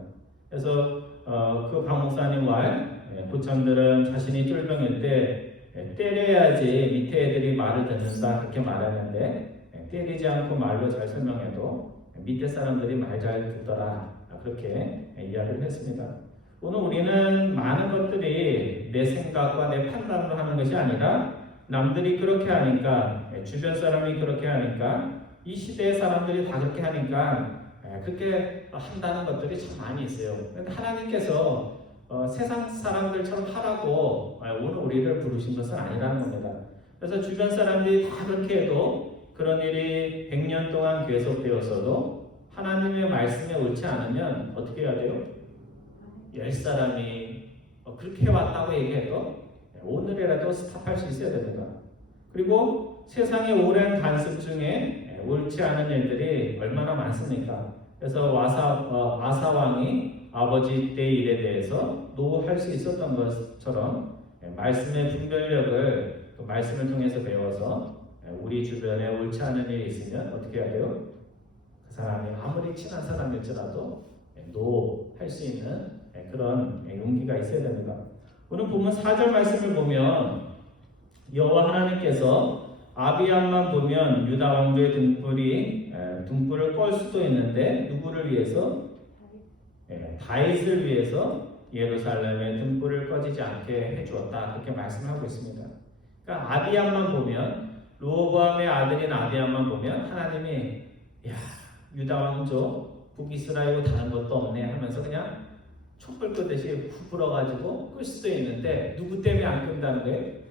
그래서 그 박 목사님 말 고참들은 자신이 쫄병일 때 때려야지 밑에 애들이 말을 듣는다 그렇게 말하는데 때리지 않고 말로 잘 설명해도 밑에 사람들이 말 잘 듣더라 그렇게 이야기를 했습니다. 오늘 우리는 많은 것들이 내 생각과 내 판단으로 하는 것이 아니라 남들이 그렇게 하니까 주변 사람이 그렇게 하니까 이 시대의 사람들이 다 그렇게 하니까 그렇게 한다는 것들이 참 많이 있어요. 그런데 하나님께서 세상 사람들처럼 하라고 오늘 우리를 부르신 것은 아니라는 겁니다. 그래서 주변 사람들이 다 그렇게 해도 그런 일이 100년 동안 계속되었어도 하나님의 말씀에 옳지 않으면 어떻게 해야 돼요? 10사람이 그렇게 해왔다고 얘기해도 오늘이라도 스탑할 수 있어야 됩니다. 그리고 세상의 오랜 간섭 중에 옳지 않은 일들이 얼마나 많습니까? 그래서 아사 왕이 아버지 때 일에 대해서 노할 수 있었던 것처럼 말씀의 분별력을 또 말씀을 통해서 배워서 우리 주변에 옳지 않은 일이 있으면 어떻게 해야 돼요? 그 사람이 아무리 친한 사람일지라도 노할 수 있는 그런 용기가 있어야 됩니다. 오늘 보면 4절 말씀을 보면 여호와 하나님께서 아비암만 보면 유다 왕조의 등불을 껄 수도 있는데 누구를 위해서? 다윗을 위해서 예루살렘의 등불을 꺼지지 않게 해주었다 그렇게 말씀하고 있습니다. 그러니까 아비암만 보면 르호보암의 아들인 아비암만 보면 하나님이 유다 왕조 북이스라엘고 다른 것도 없네 하면서 그냥 촛불 끄듯이 불어가지고 끌 수도 있는데 누구 때문에 안 끈다는 거예요?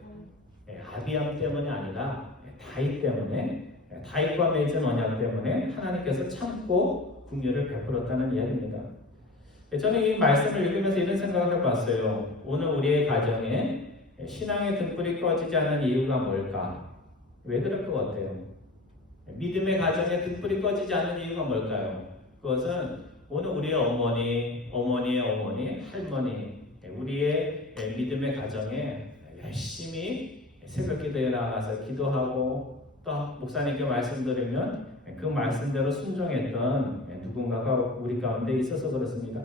아비암 때문이 아니라 다윗 때문에 다윗과 맺은 언약 때문에 하나님께서 참고 긍휼을 베풀었다는 이야기입니다. 저는 이 말씀을 읽으면서 이런 생각을 해봤어요. 오늘 우리의 가정에 신앙의 등불이 꺼지지 않는 이유가 뭘까? 왜 그럴 것 같아요? 믿음의 가정에 등불이 꺼지지 않는 이유가 뭘까요? 그것은 오늘 우리의 어머니의 어머니, 할머니, 우리의 믿음의 가정에 열심히 새벽 기도에 나가서 기도하고 또 목사님께 말씀 들으면 그 말씀대로 순종했던 누군가가 우리 가운데 있어서 그렇습니다.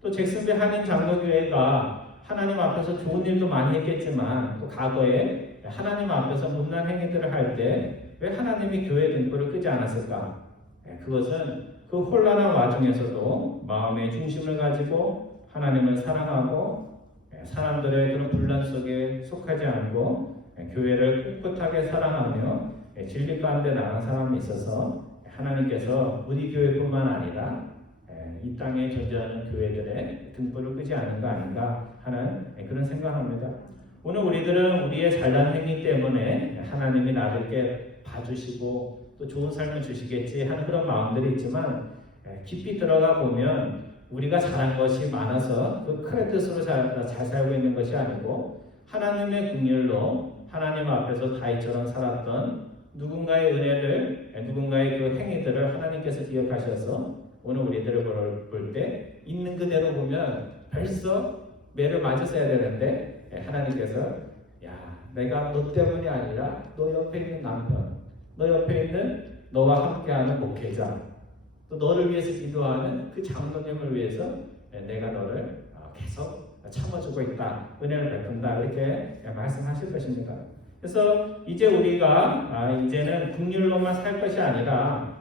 또 잭슨빌 한인 장로교회가 하나님 앞에서 좋은 일도 많이 했겠지만 또 과거에 하나님 앞에서 못난 행위들을 할 때 왜 하나님이 교회 등불을 끄지 않았을까? 그것은 그 혼란한 와중에서도 마음의 중심을 가지고 하나님을 사랑하고 사람들의 그런 분란 속에 속하지 않고 교회를 꿋꿋하게 사랑하며 진리 가운데 나간 사람이 있어서 하나님께서 우리 교회뿐만 아니라 이 땅에 존재하는 교회들의 등불을 끄지 않은 거 아닌가 하는 그런 생각합니다. 오늘 우리들은 우리의 잘난 행위 때문에 하나님이 나를 이렇게 봐주시고 또 좋은 삶을 주시겠지 하는 그런 마음들이 있지만 깊이 들어가 보면 우리가 잘한 것이 많아서 그 크레딧으로 잘 살고 있는 것이 아니고 하나님의 긍휼로 하나님 앞에서 다윗처럼 살았던 누군가의 은혜를 누군가의 그 행위들을 하나님께서 기억하셔서 오늘 우리들을 볼 때 있는 그대로 보면 벌써 매를 맞았어야 되는데 하나님께서 야 내가 너 때문이 아니라 너 옆에 있는 남편, 너 옆에 있는 너와 함께하는 목회자, 또 너를 위해서 기도하는 그 장로님을 위해서 내가 너를 계속 참아주고 있다, 은혜를 베푼다 이렇게 말씀하실 것입니다. 그래서 이제 우리가 이제는 긍휼로만 살 것이 아니라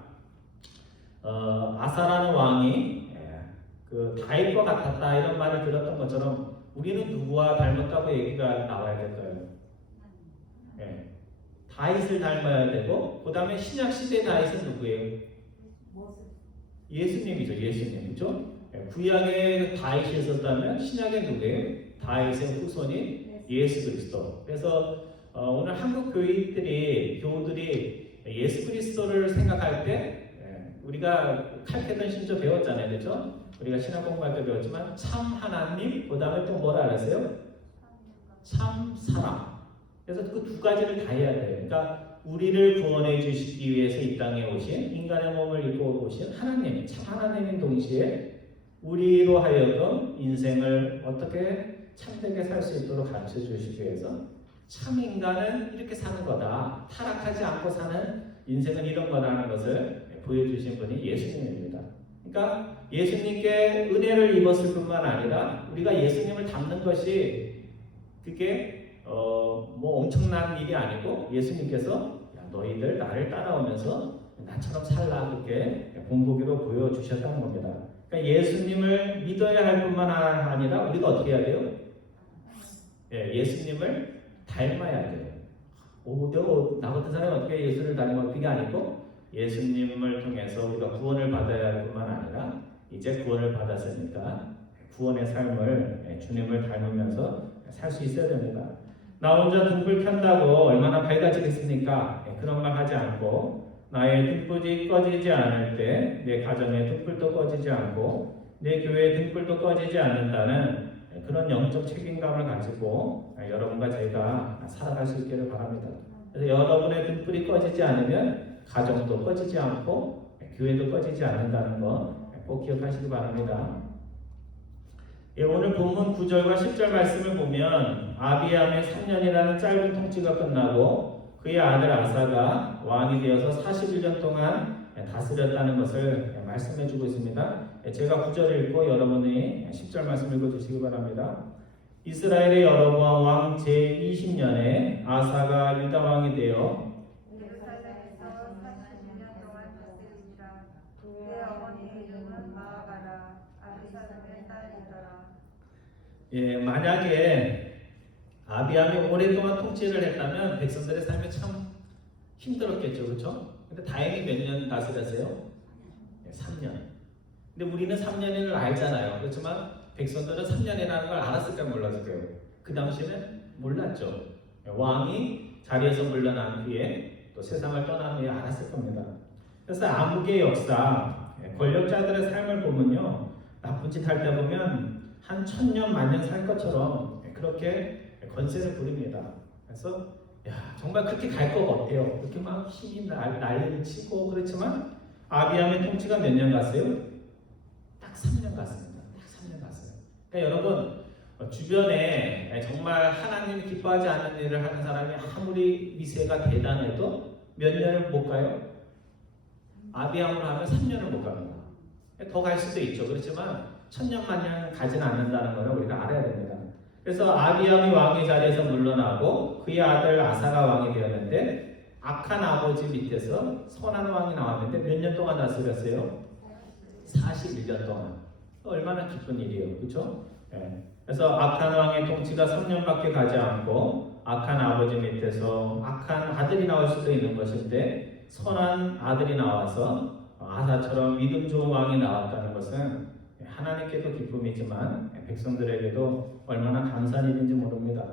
아사라는 왕이 그 다윗과 같았다 이런 말을 들었던 것처럼 우리는 누구와 닮았다고 얘기가 나와야 될까요? 다윗을 닮아야 되고 그 다음에 신약 시대 다윗은 누구예요? 예수님이죠. 예수님, 그렇죠? 구약에 다윗이 있었다면 신약에 누구예요? 다윗의 후손이 예수 그리스도. 그래서 오늘 한국 교우들이 예수 그리스도를 생각할 때 우리가 칼케던 신조 배웠잖아요, 그렇죠? 우리가 신학 공부할 때 배웠지만 참 하나님, 그 다음에 또 뭐라 알았어요? 참 사람. 그래서 그 두 가지를 다 해야 돼요. 그러니까 우리를 구원해 주시기 위해서 이 땅에 오신 인간의 몸을 입고 오신 하나님, 참 하나님인 동시에 우리로 하여금 인생을 어떻게 참되게 살 수 있도록 가르쳐 주시기 위해서 참 인간은 이렇게 사는 거다, 타락하지 않고 사는 인생은 이런 거다라는 것을 보여주신 분이 예수님입니다. 그러니까 예수님께 은혜를 입었을 뿐만 아니라 우리가 예수님을 닮는 것이 그게 뭐 엄청난 일이 아니고 예수님께서 야, 너희들 나를 따라오면서 나처럼 살라 그렇게 본보기로 보여주셨다는 겁니다. 그러니까 예수님을 믿어야 할 뿐만 아니라 우리가 어떻게 해야 돼요? 예수님을 닮아야 돼요. 나 같은 사람이 어떻게 예수를 닮아? 그게 아니고 예수님을 통해서 우리가 구원을 받아야 할 뿐만 아니라 이제 구원을 받았으니까 구원의 삶을 주님을 닮으면서 살 수 있어야 됩니다. 나 혼자 등불 켠다고 얼마나 밝아지겠습니까? 그런 말 하지 않고 나의 등불이 꺼지지 않을 때 내 가정의 등불도 꺼지지 않고 내 교회의 등불도 꺼지지 않는다는 그런 영적 책임감을 가지고 여러분과 제가 살아갈 수 있기를 바랍니다. 그래서 여러분의 등불이 꺼지지 않으면 가정도 꺼지지 않고 교회도 꺼지지 않는다는 거 꼭 기억하시기 바랍니다. 오늘 본문 9절과 10절 말씀을 보면 아비암의 3년이라는 짧은 통치가 끝나고 그의 아들 아사가 왕이 되어서 41년 동안 다스렸다는 것을 말씀해주고 있습니다. 제가 9절 읽고 여러분이 10절 말씀 읽어주시기 바랍니다. 이스라엘의 여로보암 왕 제20년에 아사가 유다 왕이 되어 예루살렘에서 40년 동안 다스리니라. 그의 어머니의 이름은 마아가라. 아비살롬의 딸이더라. 만약에 아비암이 오랫동안 통치를 했다면 백성들의 삶이 참 힘들었겠죠, 그렇죠? 근데 다행히 몇 년 다스렸어요? 3년. 근데 우리는 3년을 알잖아요. 그렇지만 백성들은 3년이라는 걸 알았을까 몰랐을까요? 그 당시에는 몰랐죠. 왕이 자리에서 물러난 후에 또 세상을 떠난 후에 알았을 겁니다. 그래서 암흑의 역사, 권력자들의 삶을 보면요, 나쁜 짓 할 때 보면 한 1000년 만년 살 것처럼 그렇게 권세를 부립니다. 그래서 정말 그렇게 갈 것 같아요. 그렇게 막 힘이 난리를 치고 그렇지만 아비암의 통치가 몇 년 갔어요? 딱 3년 갔습니다. 딱 3년 갔어요. 그러니까 여러분 주변에 정말 하나님이 기뻐하지 않는 일을 하는 사람이 아무리 미세가 대단해도 몇 년을 못 가요? 아비암으로 하면 3년을 못 갑니다. 더 갈 수도 있죠. 그렇지만 천년만년 가지는 않는다는 것을 우리가 알아야 됩니다. 그래서 아비암이 왕의 자리에서 물러나고 그의 아들 아사가 왕이 되었는데 악한 아버지 밑에서 선한 왕이 나왔는데 몇 년 동안 다스렸어요? 41년 동안. 얼마나 기쁜 일이에요. 그렇죠? 예. 그래서 악한 왕의 통치가 3년밖에 가지 않고 악한 아버지 밑에서 악한 아들이 나올 수도 있는 것인데 선한 아들이 나와서 아사처럼 믿음 좋은 왕이 나왔다는 것은 하나님께도 기쁨이지만 백성들에게도 얼마나 감사한 일인지 모릅니다.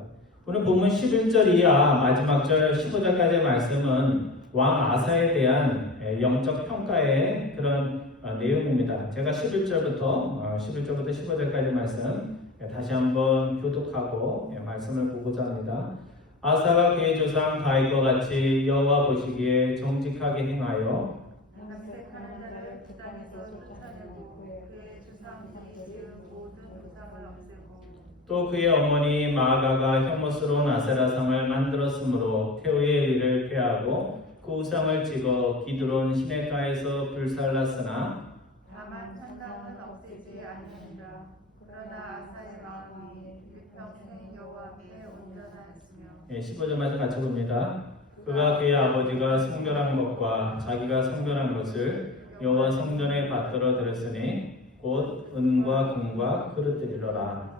오늘 보면 11절 이하 마지막 절 15절까지의 말씀은 왕 아사에 대한 영적 평가의 그런 내용입니다. 제가 11절부터 15절까지 말씀 다시 한번 교독하고 말씀을 보고자 합니다. 아사가 그의 조상 다윗과 같이 여호와 보시기에 정직하게 행하여 각색하는 자를 주장에서 쫓아내고 그의 주상이 지은 모든 우상을 없애고 또 그의 어머니 마아가가 혐오스러운 아세라상을 만들었으므로 태우의 의를 폐하고 그 우상을 찍어 기드론 시내가에서 불살랐으나 다만 천당은 없애지 아니하니라. 그러나 아사의 마음이 일평생 여호와께 온전하였으며 15절 말씀 같이 봅니다. 그가 그의 아버지가 성별한 것과 자기가 성별한 것을 여호와 성전에 받들어 들었으니 곧 은과 금과 그릇들이로라.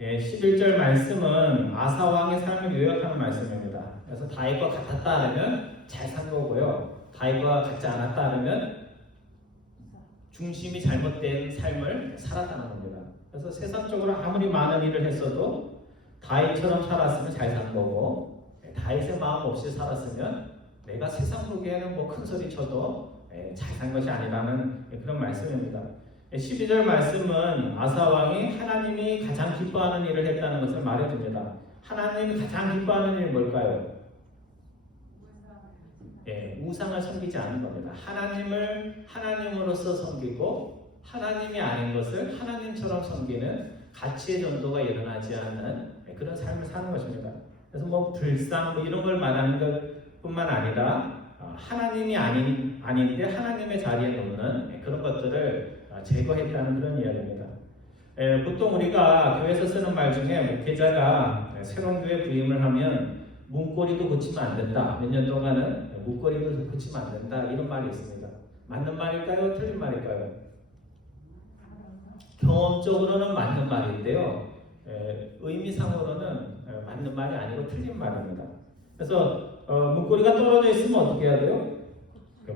11절 말씀은 아사 왕의 삶을 요약하는 말씀입니다. 그래서 다윗과 같았다 하면 잘 산 거고요. 다윗과 같지 않았다 하면 중심이 잘못된 삶을 살았다는 겁니다. 그래서 세상적으로 아무리 많은 일을 했어도 다윗처럼 살았으면 잘 산 거고 다윗의 마음 없이 살았으면 내가 세상 보기에는 뭐 큰 소리 쳐도 잘 산 것이 아니라는 그런 말씀입니다. 12절 말씀은 아사 왕이 하나님이 가장 기뻐하는 일을 했다는 것을 말해줍니다. 하나님이 가장 기뻐하는 일이 뭘까요? 우상을 섬기지 않는 겁니다. 하나님을 하나님으로서 섬기고 하나님이 아닌 것을 하나님처럼 섬기는 가치의 전도가 일어나지 않는 그런 삶을 사는 것입니다. 그래서 뭐 불상 이런 걸 말하는 것뿐만 아니라 하나님이 아닌데 하나님의 자리에 놓는 그런 것들을 제거했다는 그런 이야기입니다. 보통 우리가 교회에서 쓰는 말 중에 목회자가 새로운 교회 부임을 하면 문고리도 고치면 안 된다. 몇 년 동안은 문고리도 고치면 안 된다. 이런 말이 있습니다. 맞는 말일까요? 틀린 말일까요? 경험적으로는 맞는 말인데요. 의미상으로는 맞는 말이 아니고 틀린 말입니다. 그래서 문고리가 떨어져 있으면 어떻게 해야 돼요?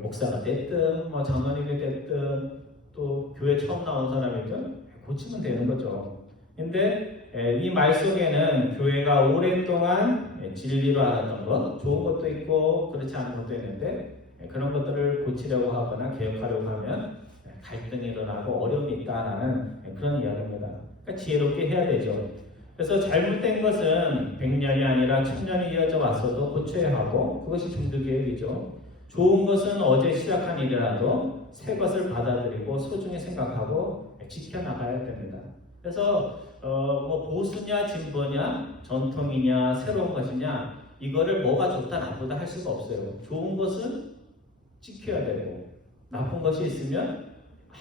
목사가 됐든 뭐 장로님이 됐든 또 교회 처음 나온 사람이든 고치면 되는 거죠. 근데 이 말 속에는 교회가 오랫동안 진리로 알았던 것, 좋은 것도 있고 그렇지 않은 것도 있는데 그런 것들을 고치려고 하거나 개혁하려고 하면 갈등이 일어나고 어려움이 있다라는 그런 이야기입니다. 그러니까 지혜롭게 해야 되죠. 그래서 잘못된 것은 100년이 아니라 1000년이 이어져 왔어도 고쳐야 하고 그것이 종교개혁이죠. 좋은 것은 어제 시작한 일이라도 새 것을 받아들이고 소중히 생각하고 지켜나가야 됩니다. 그래서 뭐 보수냐 진보냐 전통이냐 새로운 것이냐 이거를 뭐가 좋다 나쁘다 할 수가 없어요. 좋은 것은 지켜야 되고 나쁜 것이 있으면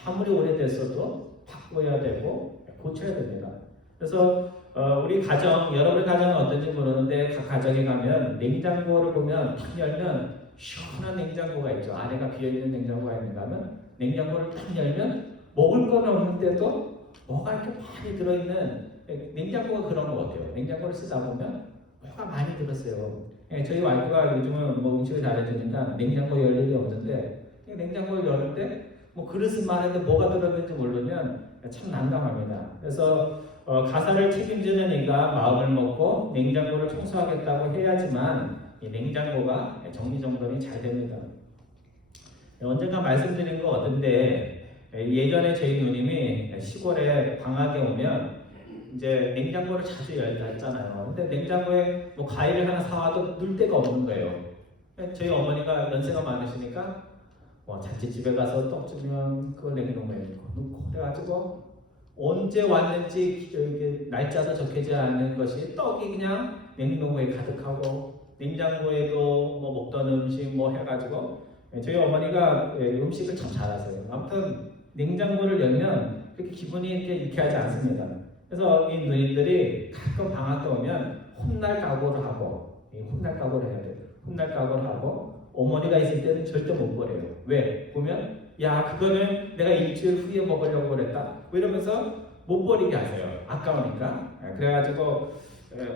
아무리 오래됐어도 바꿔야 되고 고쳐야 됩니다. 그래서 우리 가정, 여러분의 가정은 어떤지 모르는데 각 가정에 가면 냉장고를 보면 탁 열면 시원한 냉장고가 있죠. 안에가 비어있는 냉장고가 있는가 하면 냉장고를 딱 열면 먹을 건 없는데도 뭐가 이렇게 많이 들어있는 냉장고가 그런 것 같아요. 냉장고를 쓰다 보면 뭐가 많이 들었어요. 저희 와이프가 요즘은 뭐 음식을 잘해주니까 냉장고 열 일이 없는데 냉장고를 여는데 뭐 그릇은 많은데 뭐가 들었는지 모르면 참 난감합니다. 그래서 가사를 책임지는 이가 마음을 먹고 냉장고를 청소하겠다고 해야지만 이 냉장고가 정리정돈이 잘 됩니다. 언젠가 말씀드린 거 같은데 예전에 저희 누님이 시골에 방학에 오면 이제 냉장고를 자주 열다 했잖아요. 근데 냉장고에 뭐 과일을 하나 사와도 넣을 데가 없는 거예요. 저희 어머니가 연세가 많으시니까 자취집에 가서 떡 주면 그걸 냉동고에 넣고 그래가지고 언제 왔는지 날짜도 적혀지지 않는 것이 떡이 그냥 냉동고에 가득하고 냉장고에도 뭐 먹던 음식 뭐 해가지고 저희 어머니가 음식을 참 잘하세요. 아무튼 냉장고를 열면 그렇게 기분이 이렇게 유쾌하지 않습니다. 그래서 이 누님들이 가끔 방학 때 오면 혼날 각오를 하고, 혼날 각오를 해야 돼요. 혼날 각오를 하고, 어머니가 있을 때는 절대 못 버려요. 왜? 보면 야 그거는 내가 일주일 후에 먹으려고 그랬다. 뭐 이러면서 못 버리게 하세요. 아까우니까. 그래가지고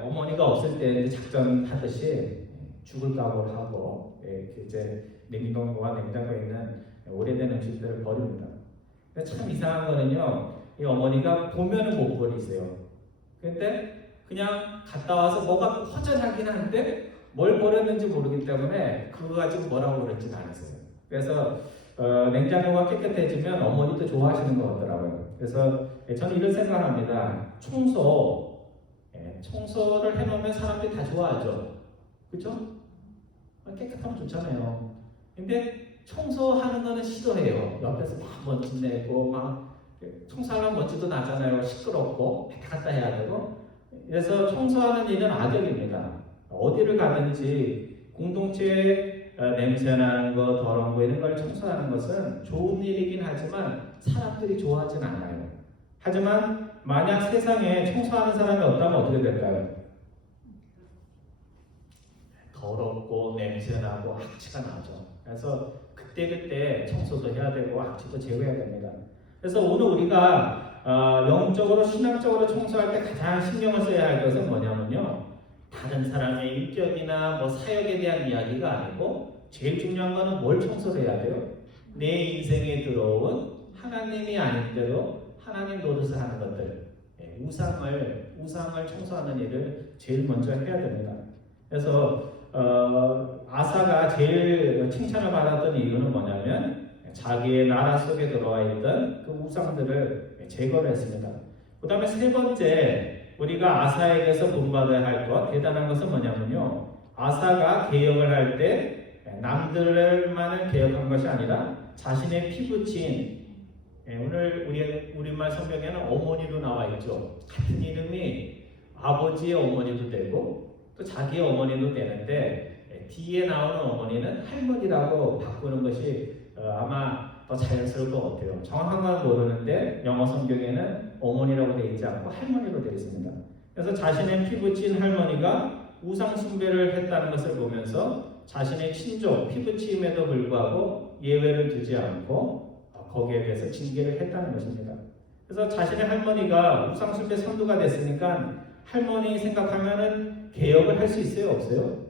어머니가 없을 때 작전하듯이 죽을 각오를 하고 이제 냉동고와 냉장고에 있는 오래된 음식들을 버립니다. 참 이상한 거는요, 이 어머니가 보면은 못 버리세요. 근데 그냥 갔다 와서 뭐가 허전하긴 한데 뭘 버렸는지 모르기 때문에 그거 가지고 뭐라고 그러진 않으세요. 그래서 냉장고가 깨끗해지면 어머니도 좋아하시는 것 같더라고요. 그래서 저는 이런 생각을 합니다. 청소를 해놓으면 사람들이 다 좋아하죠. 그죠? 깨끗하면 좋잖아요. 근데 청소하는 거는 싫어해요. 옆에서 막 먼지 내고 막 청소하려면 먼지도 나잖아요. 시끄럽고 왔다 갔다 해야 되고. 그래서 청소하는 일은 악역입니다. 어디를 가든지 공동체에 냄새나는 거, 더러운 거 이런 걸 청소하는 것은 좋은 일이긴 하지만 사람들이 좋아하진 않아요. 하지만 만약 세상에 청소하는 사람이 없다면 어떻게 될까요? 더럽고 냄새나고 악취가 나죠. 그래서 그때그때 청소도 해야 되고 악취도 제거해야 됩니다. 그래서 오늘 우리가 영적으로 신앙적으로 청소할 때 가장 신경을 써야 할 것은 뭐냐면요, 다른 사람의 인격이나 뭐 사역에 대한 이야기가 아니고 제일 중요한 거는 뭘 청소를 해야 돼요? 내 인생에 들어온 하나님이 아닌 대로 하나님 노릇을 하는 것들, 우상을 청소하는 일을 제일 먼저 해야 됩니다. 그래서 아사가 제일 칭찬을 받았던 이유는 뭐냐면 자기의 나라 속에 들어와 있던 그 우상들을 제거를 했습니다. 그 다음에 세 번째 우리가 아사에게서 본받아야 할 것, 대단한 것은 뭐냐면요, 아사가 개혁을 할 때 남들만을 개혁한 것이 아니라 자신의 피부치인, 오늘 우리말 성경에는 어머니로 나와 있죠. 같은 이름이 아버지의 어머니도 되고 또 자기의 어머니도 되는데 뒤에 나오는 어머니는 할머니라고 바꾸는 것이 아마 더 자연스러울 것 같아요. 정확한 건 모르는데 영어 성경에는 어머니라고 되어 있지 않고 할머니로 되어 있습니다. 그래서 자신의 피부친 할머니가 우상 숭배를 했다는 것을 보면서 자신의 친족, 피부치임에도 불구하고 예외를 두지 않고 거기에 대해서 징계를 했다는 것입니다. 그래서 자신의 할머니가 우상 숭배 선두가 됐으니까 할머니 생각하면은 개혁을 할 수 있어요? 없어요?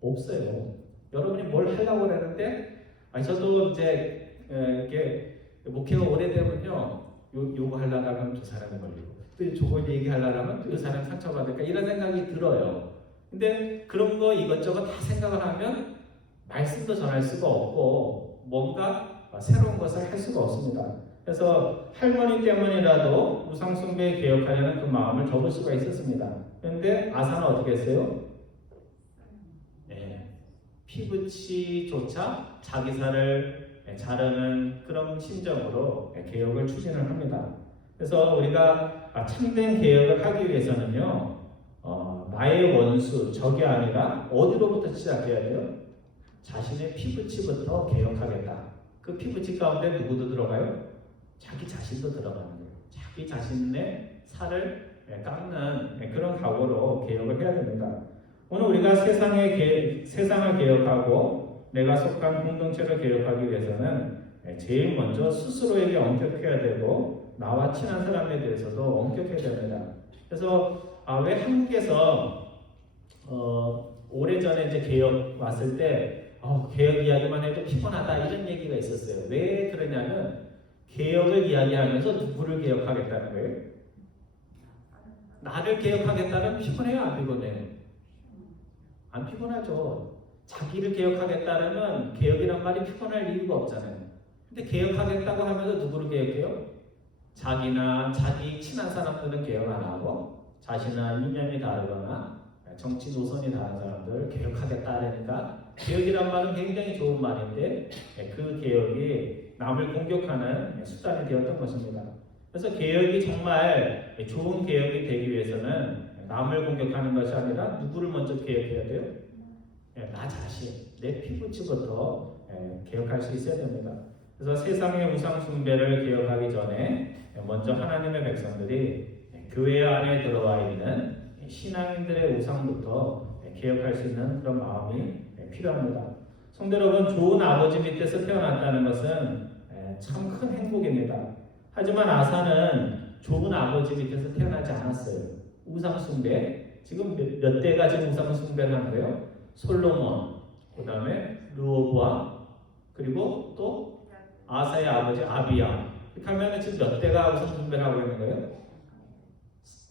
없어요. 여러분이 뭘 하려고 그러는데, 저도 이제 이렇게 목회가 오래되면요, 요거 하려고 하면 저 사람이 걸리고, 또 저거 얘기하려고 하면 또 이 사람이 상처받을까 이런 생각이 들어요. 근데 그런 거 이것저것 다 생각을 하면 말씀도 전할 수가 없고 뭔가 새로운 것을 할 수가 없습니다. 그래서 할머니 때문이라도 우상숭배 개혁하려는 그 마음을 접을 수가 있었습니다. 그런데 아사는 어떻게 했어요? 피부치조차 자기 살을 자르는 그런 심정으로 개혁을 추진을 합니다. 그래서 우리가 참된 개혁을 하기 위해서는요, 나의 원수, 적이 아니라 어디로부터 시작해야 돼요? 자신의 피부치부터 개혁하겠다. 그 피부치 가운데 누구도 들어가요? 자기 자신도 들어가는 거예요. 자기 자신의 살을 깎는 그런 각오로 개혁을 해야 됩니다. 오늘 우리가 세상을 개혁하고 내가 속한 공동체를 개혁하기 위해서는 제일 먼저 스스로에게 엄격해야 되고 나와 친한 사람에 대해서도 엄격해야 됩니다. 그래서 왜 한국에서 오래전에 이제 개혁 왔을 때 개혁 이야기만 해도 피곤하다 이런 얘기가 있었어요. 왜 그러냐면 개혁을 이야기하면서 누구를 개혁하겠다는 거예요? 나를 개혁하겠다는 피곤해요? 안 피곤해요? 안 피곤하죠. 자기를 개혁하겠다면 개혁이란 말이 피곤할 이유가 없잖아요. 근데 개혁하겠다고 하면서 누구를 개혁해요? 자기나 자기 친한 사람들은 개혁 안 하고 자신과 이념이 다르거나 정치 노선이 다른 사람들을 개혁하겠다 하니까 개혁이란 말은 굉장히 좋은 말인데 그 개혁이 남을 공격하는 수단이 되었던 것입니다. 그래서 개혁이 정말 좋은 개혁이 되기 위해서는 남을 공격하는 것이 아니라 누구를 먼저 개혁해야 돼요? 나 자신, 내 피부치부터 개혁할 수 있어야 됩니다. 그래서 세상의 우상 숭배를 개혁하기 전에 먼저 하나님의 백성들이 교회 안에 들어와 있는 신앙인들의 우상부터 개혁할 수 있는 그런 마음이 필요합니다. 성도 여러분, 좋은 아버지 밑에서 태어났다는 것은 참 큰 행복입니다. 하지만 아사는 좋은 아버지 밑에서 태어나지 않았어요. 우상 숭배, 지금 몇 대가 지금 우상 숭배를 하는 거예요? 솔로몬, 그 다음에 르호보암, 그리고 또 아사의 아버지 아비야. 이렇게 하면 지금 몇 대가 우상 숭배를 하고 있는 거예요?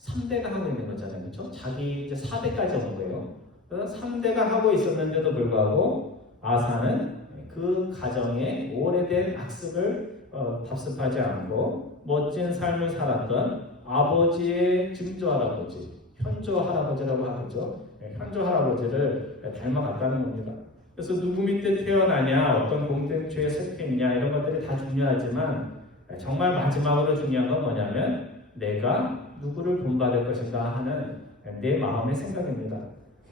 3대가 하고 있는 거잖아요. 그렇죠? 자기 이제 4대까지 오는 거예요. 그래서 3대가 하고 있었는데도 불구하고 아사는 그 가정의 오래된 악습을 답습하지 않고 멋진 삶을 살았던 아버지의 증조 할아버지, 현조 할아버지라고 하죠. 현조 할아버지를 닮아갔다는 겁니다. 그래서 누구 밑에 태어나냐, 어떤 공동체에 속했냐 이런 것들이 다 중요하지만 정말 마지막으로 중요한 건 뭐냐면 내가 누구를 본받을 것인가 하는 내 마음의 생각입니다.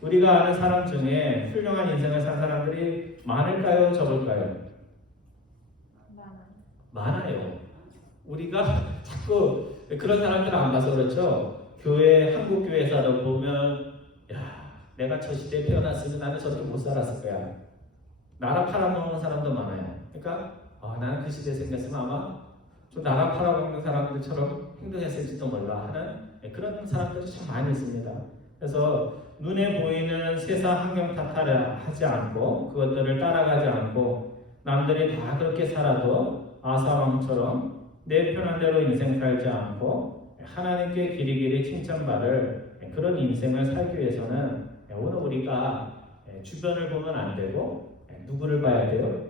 우리가 아는 사람 중에 훌륭한 인생을 산 사람들이 많을까요? 적을까요? 많아요. 우리가 자꾸 그런 사람들 안 봐서 그렇죠. 교회, 한국 교회에서 보면 야, 내가 저 시대에 태어났으면 나는 저렇게 못 살았을 거야. 나라 팔아먹는 사람도 많아요. 그러니까 나는 그 시대에 생겼으면 아마 좀 나라 팔아먹는 사람들처럼 행동했을지도 몰라 하는 그런 사람들이 참 많이 있습니다. 그래서 눈에 보이는 세상 환경 탓하려 하지 않고 그것들을 따라가지 않고 남들이 다 그렇게 살아도 아사왕처럼 내 편한 대로 인생 살지 않고 하나님께 길이길이 칭찬받을 그런 인생을 살기 위해서는 오늘 우리가 주변을 보면 안 되고 누구를 봐야 돼요?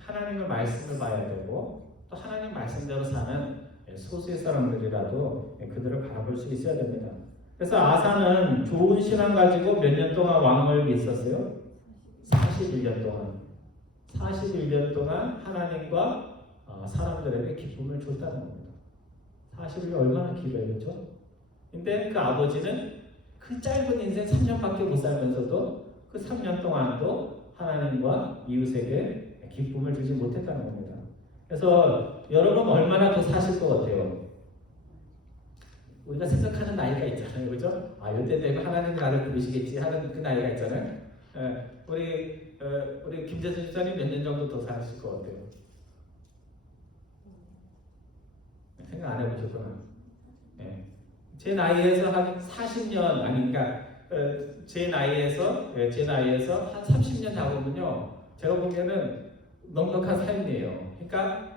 하나님의 말씀을 봐야 되고 또 하나님 말씀대로 사는 소수의 사람들이라도 그들을 바라볼 수 있어야 됩니다. 그래서 아사는 좋은 신앙 가지고 몇 년 동안 왕을 있었어요? 41년 동안. 41년 동안 하나님과 사람들에게 기쁨을 줬다는 겁니다. 41년 얼마나 길어요, 그렇죠? 근데 그 아버지는 그 짧은 인생 3년밖에 못 살면서도 그 3년 동안도 하나님과 이웃에게 기쁨을 주지 못했다는 겁니다. 그래서 여러분 얼마나 더 사실 것 같아요? 우리가 생각하는 나이가 있잖아요, 그죠? 이때 되면 하나님 나를 부르시겠지 하는 그 나이가 있잖아요. 우리 김재수 집사님 몇 년 정도 더 사실 것 같아요? 생각 안 해보셨구나. 제 나이에서 한 40년 그러니까 제 나이에서 한 30년 잡으면요, 제가 보기에는 넉넉한 삶이에요. 그러니까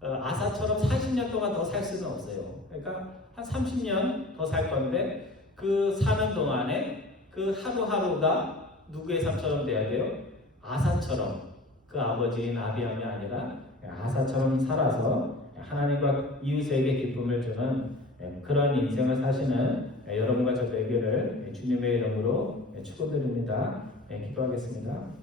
아사처럼 40년 동안 더 살 수는 없어요. 그러니까 한 30년 더 살 건데 그 사는 동안에 그 하루하루가 누구의 삶처럼 돼야 돼요? 아사처럼, 그 아버지인 아비암이 아니라 아사처럼 살아서 하나님과 이웃에게 기쁨을 주는 그런 인생을 사시는 여러분과 저 되기를 주님의 이름으로 축원드립니다. 기도하겠습니다.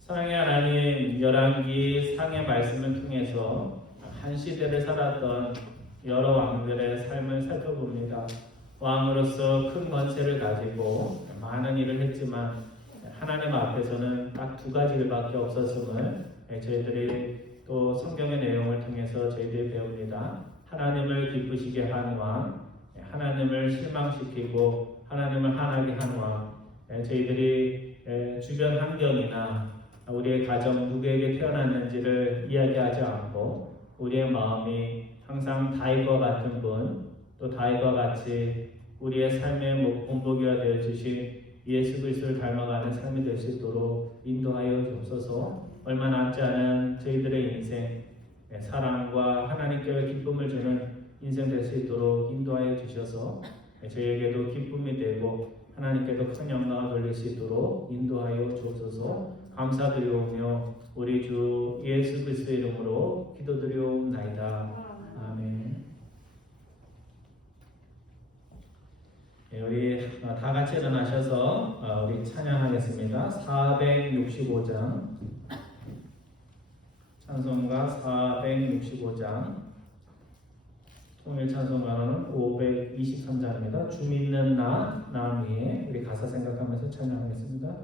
사랑의 하나님, 열왕기 상의 말씀을 통해서 한 시대를 살았던 여러 왕들의 삶을 살펴봅니다. 왕으로서 큰 권세를 가지고 많은 일을 했지만 하나님 앞에서는 딱 두 가지 일밖에 없었음을 저희들이 또 성경의 내용을 통해서 저희들이 배웁니다. 하나님을 기쁘시게 한 왕, 하나님을 실망시키고 하나님을 화나게 한 왕, 저희들이 주변 환경이나 우리의 가정 누구에게 태어났는지를 이야기하지 않고 우리의 마음이 항상 다윗과 같은 분, 또 다윗과 같이 우리의 삶의 본보기가 되어 주신 예수 그리스도를 닮아가는 삶이 될 수 있도록 인도하여 주옵소서. 얼마 남지 않은 저희들의 인생, 사랑과 하나님께 기쁨을 주는 인생 될 수 있도록 인도하여 주셔서 저희에게도 기쁨이 되고 하나님께도 큰 영광을 돌릴 수 있도록 인도하여 주옵소서. 감사드리오며 우리 주 예수 그리스도의 이름으로 기도드리옵나이다. 아멘. 우리 다 같이 일어나셔서 우리 찬양하겠습니다. 465장 찬송가 465장 통일 찬송가로는 523장입니다. 주 믿는 나 위에 우리 가사 생각하면서 찬양하겠습니다.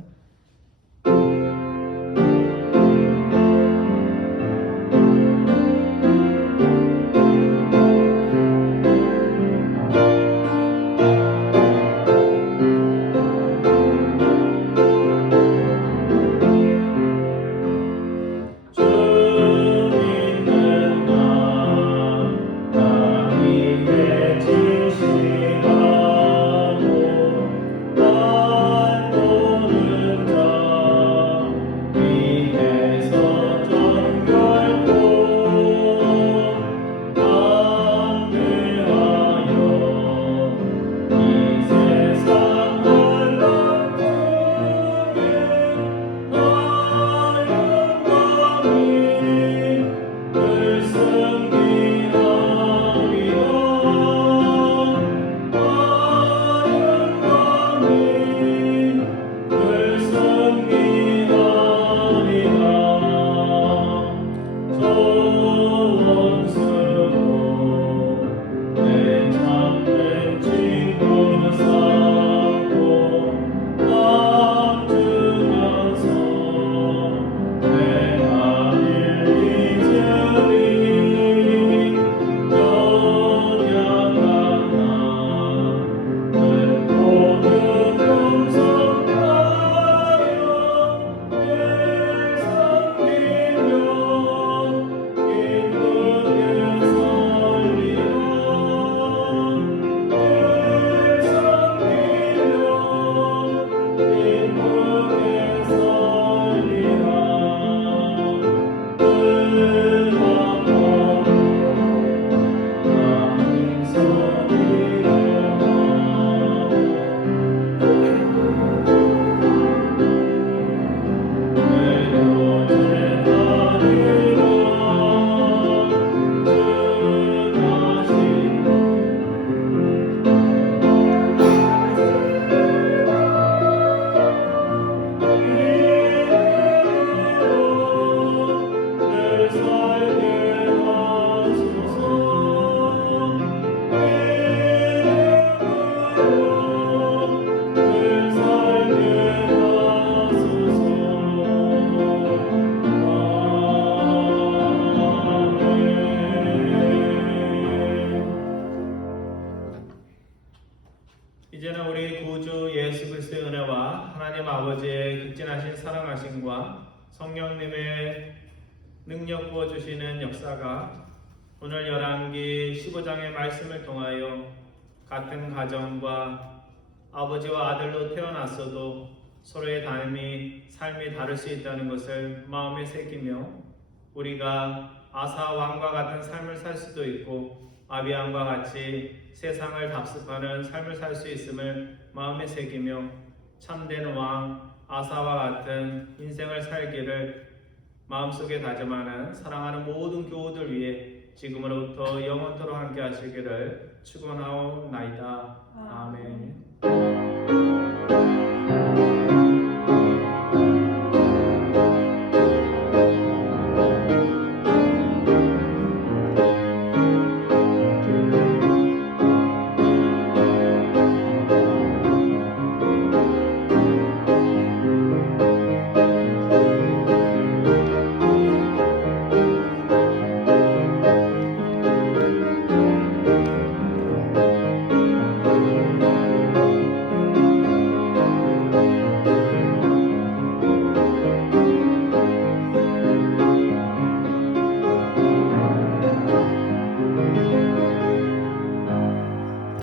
이제는 우리 구주 예수 그리스도의 은혜와 하나님 아버지의 극진하신 사랑하심과 성령님의 능력 부어주시는 역사가 오늘 열왕기 15장의 말씀을 통하여 같은 가정과 아버지와 아들로 태어났어도 서로의 삶이 다를 수 있다는 것을 마음에 새기며 우리가 아사 왕과 같은 삶을 살 수도 있고 아비왕과 같이 세상을 답습하는 삶을 살 수 있음을 마음에 새기며 참된 왕 아사와 같은 인생을 살기를 마음속에 다짐하는 사랑하는 모든 교우들 위해 지금으로부터 영원토록 함께 하시기를 축원하옵나이다. 아멘.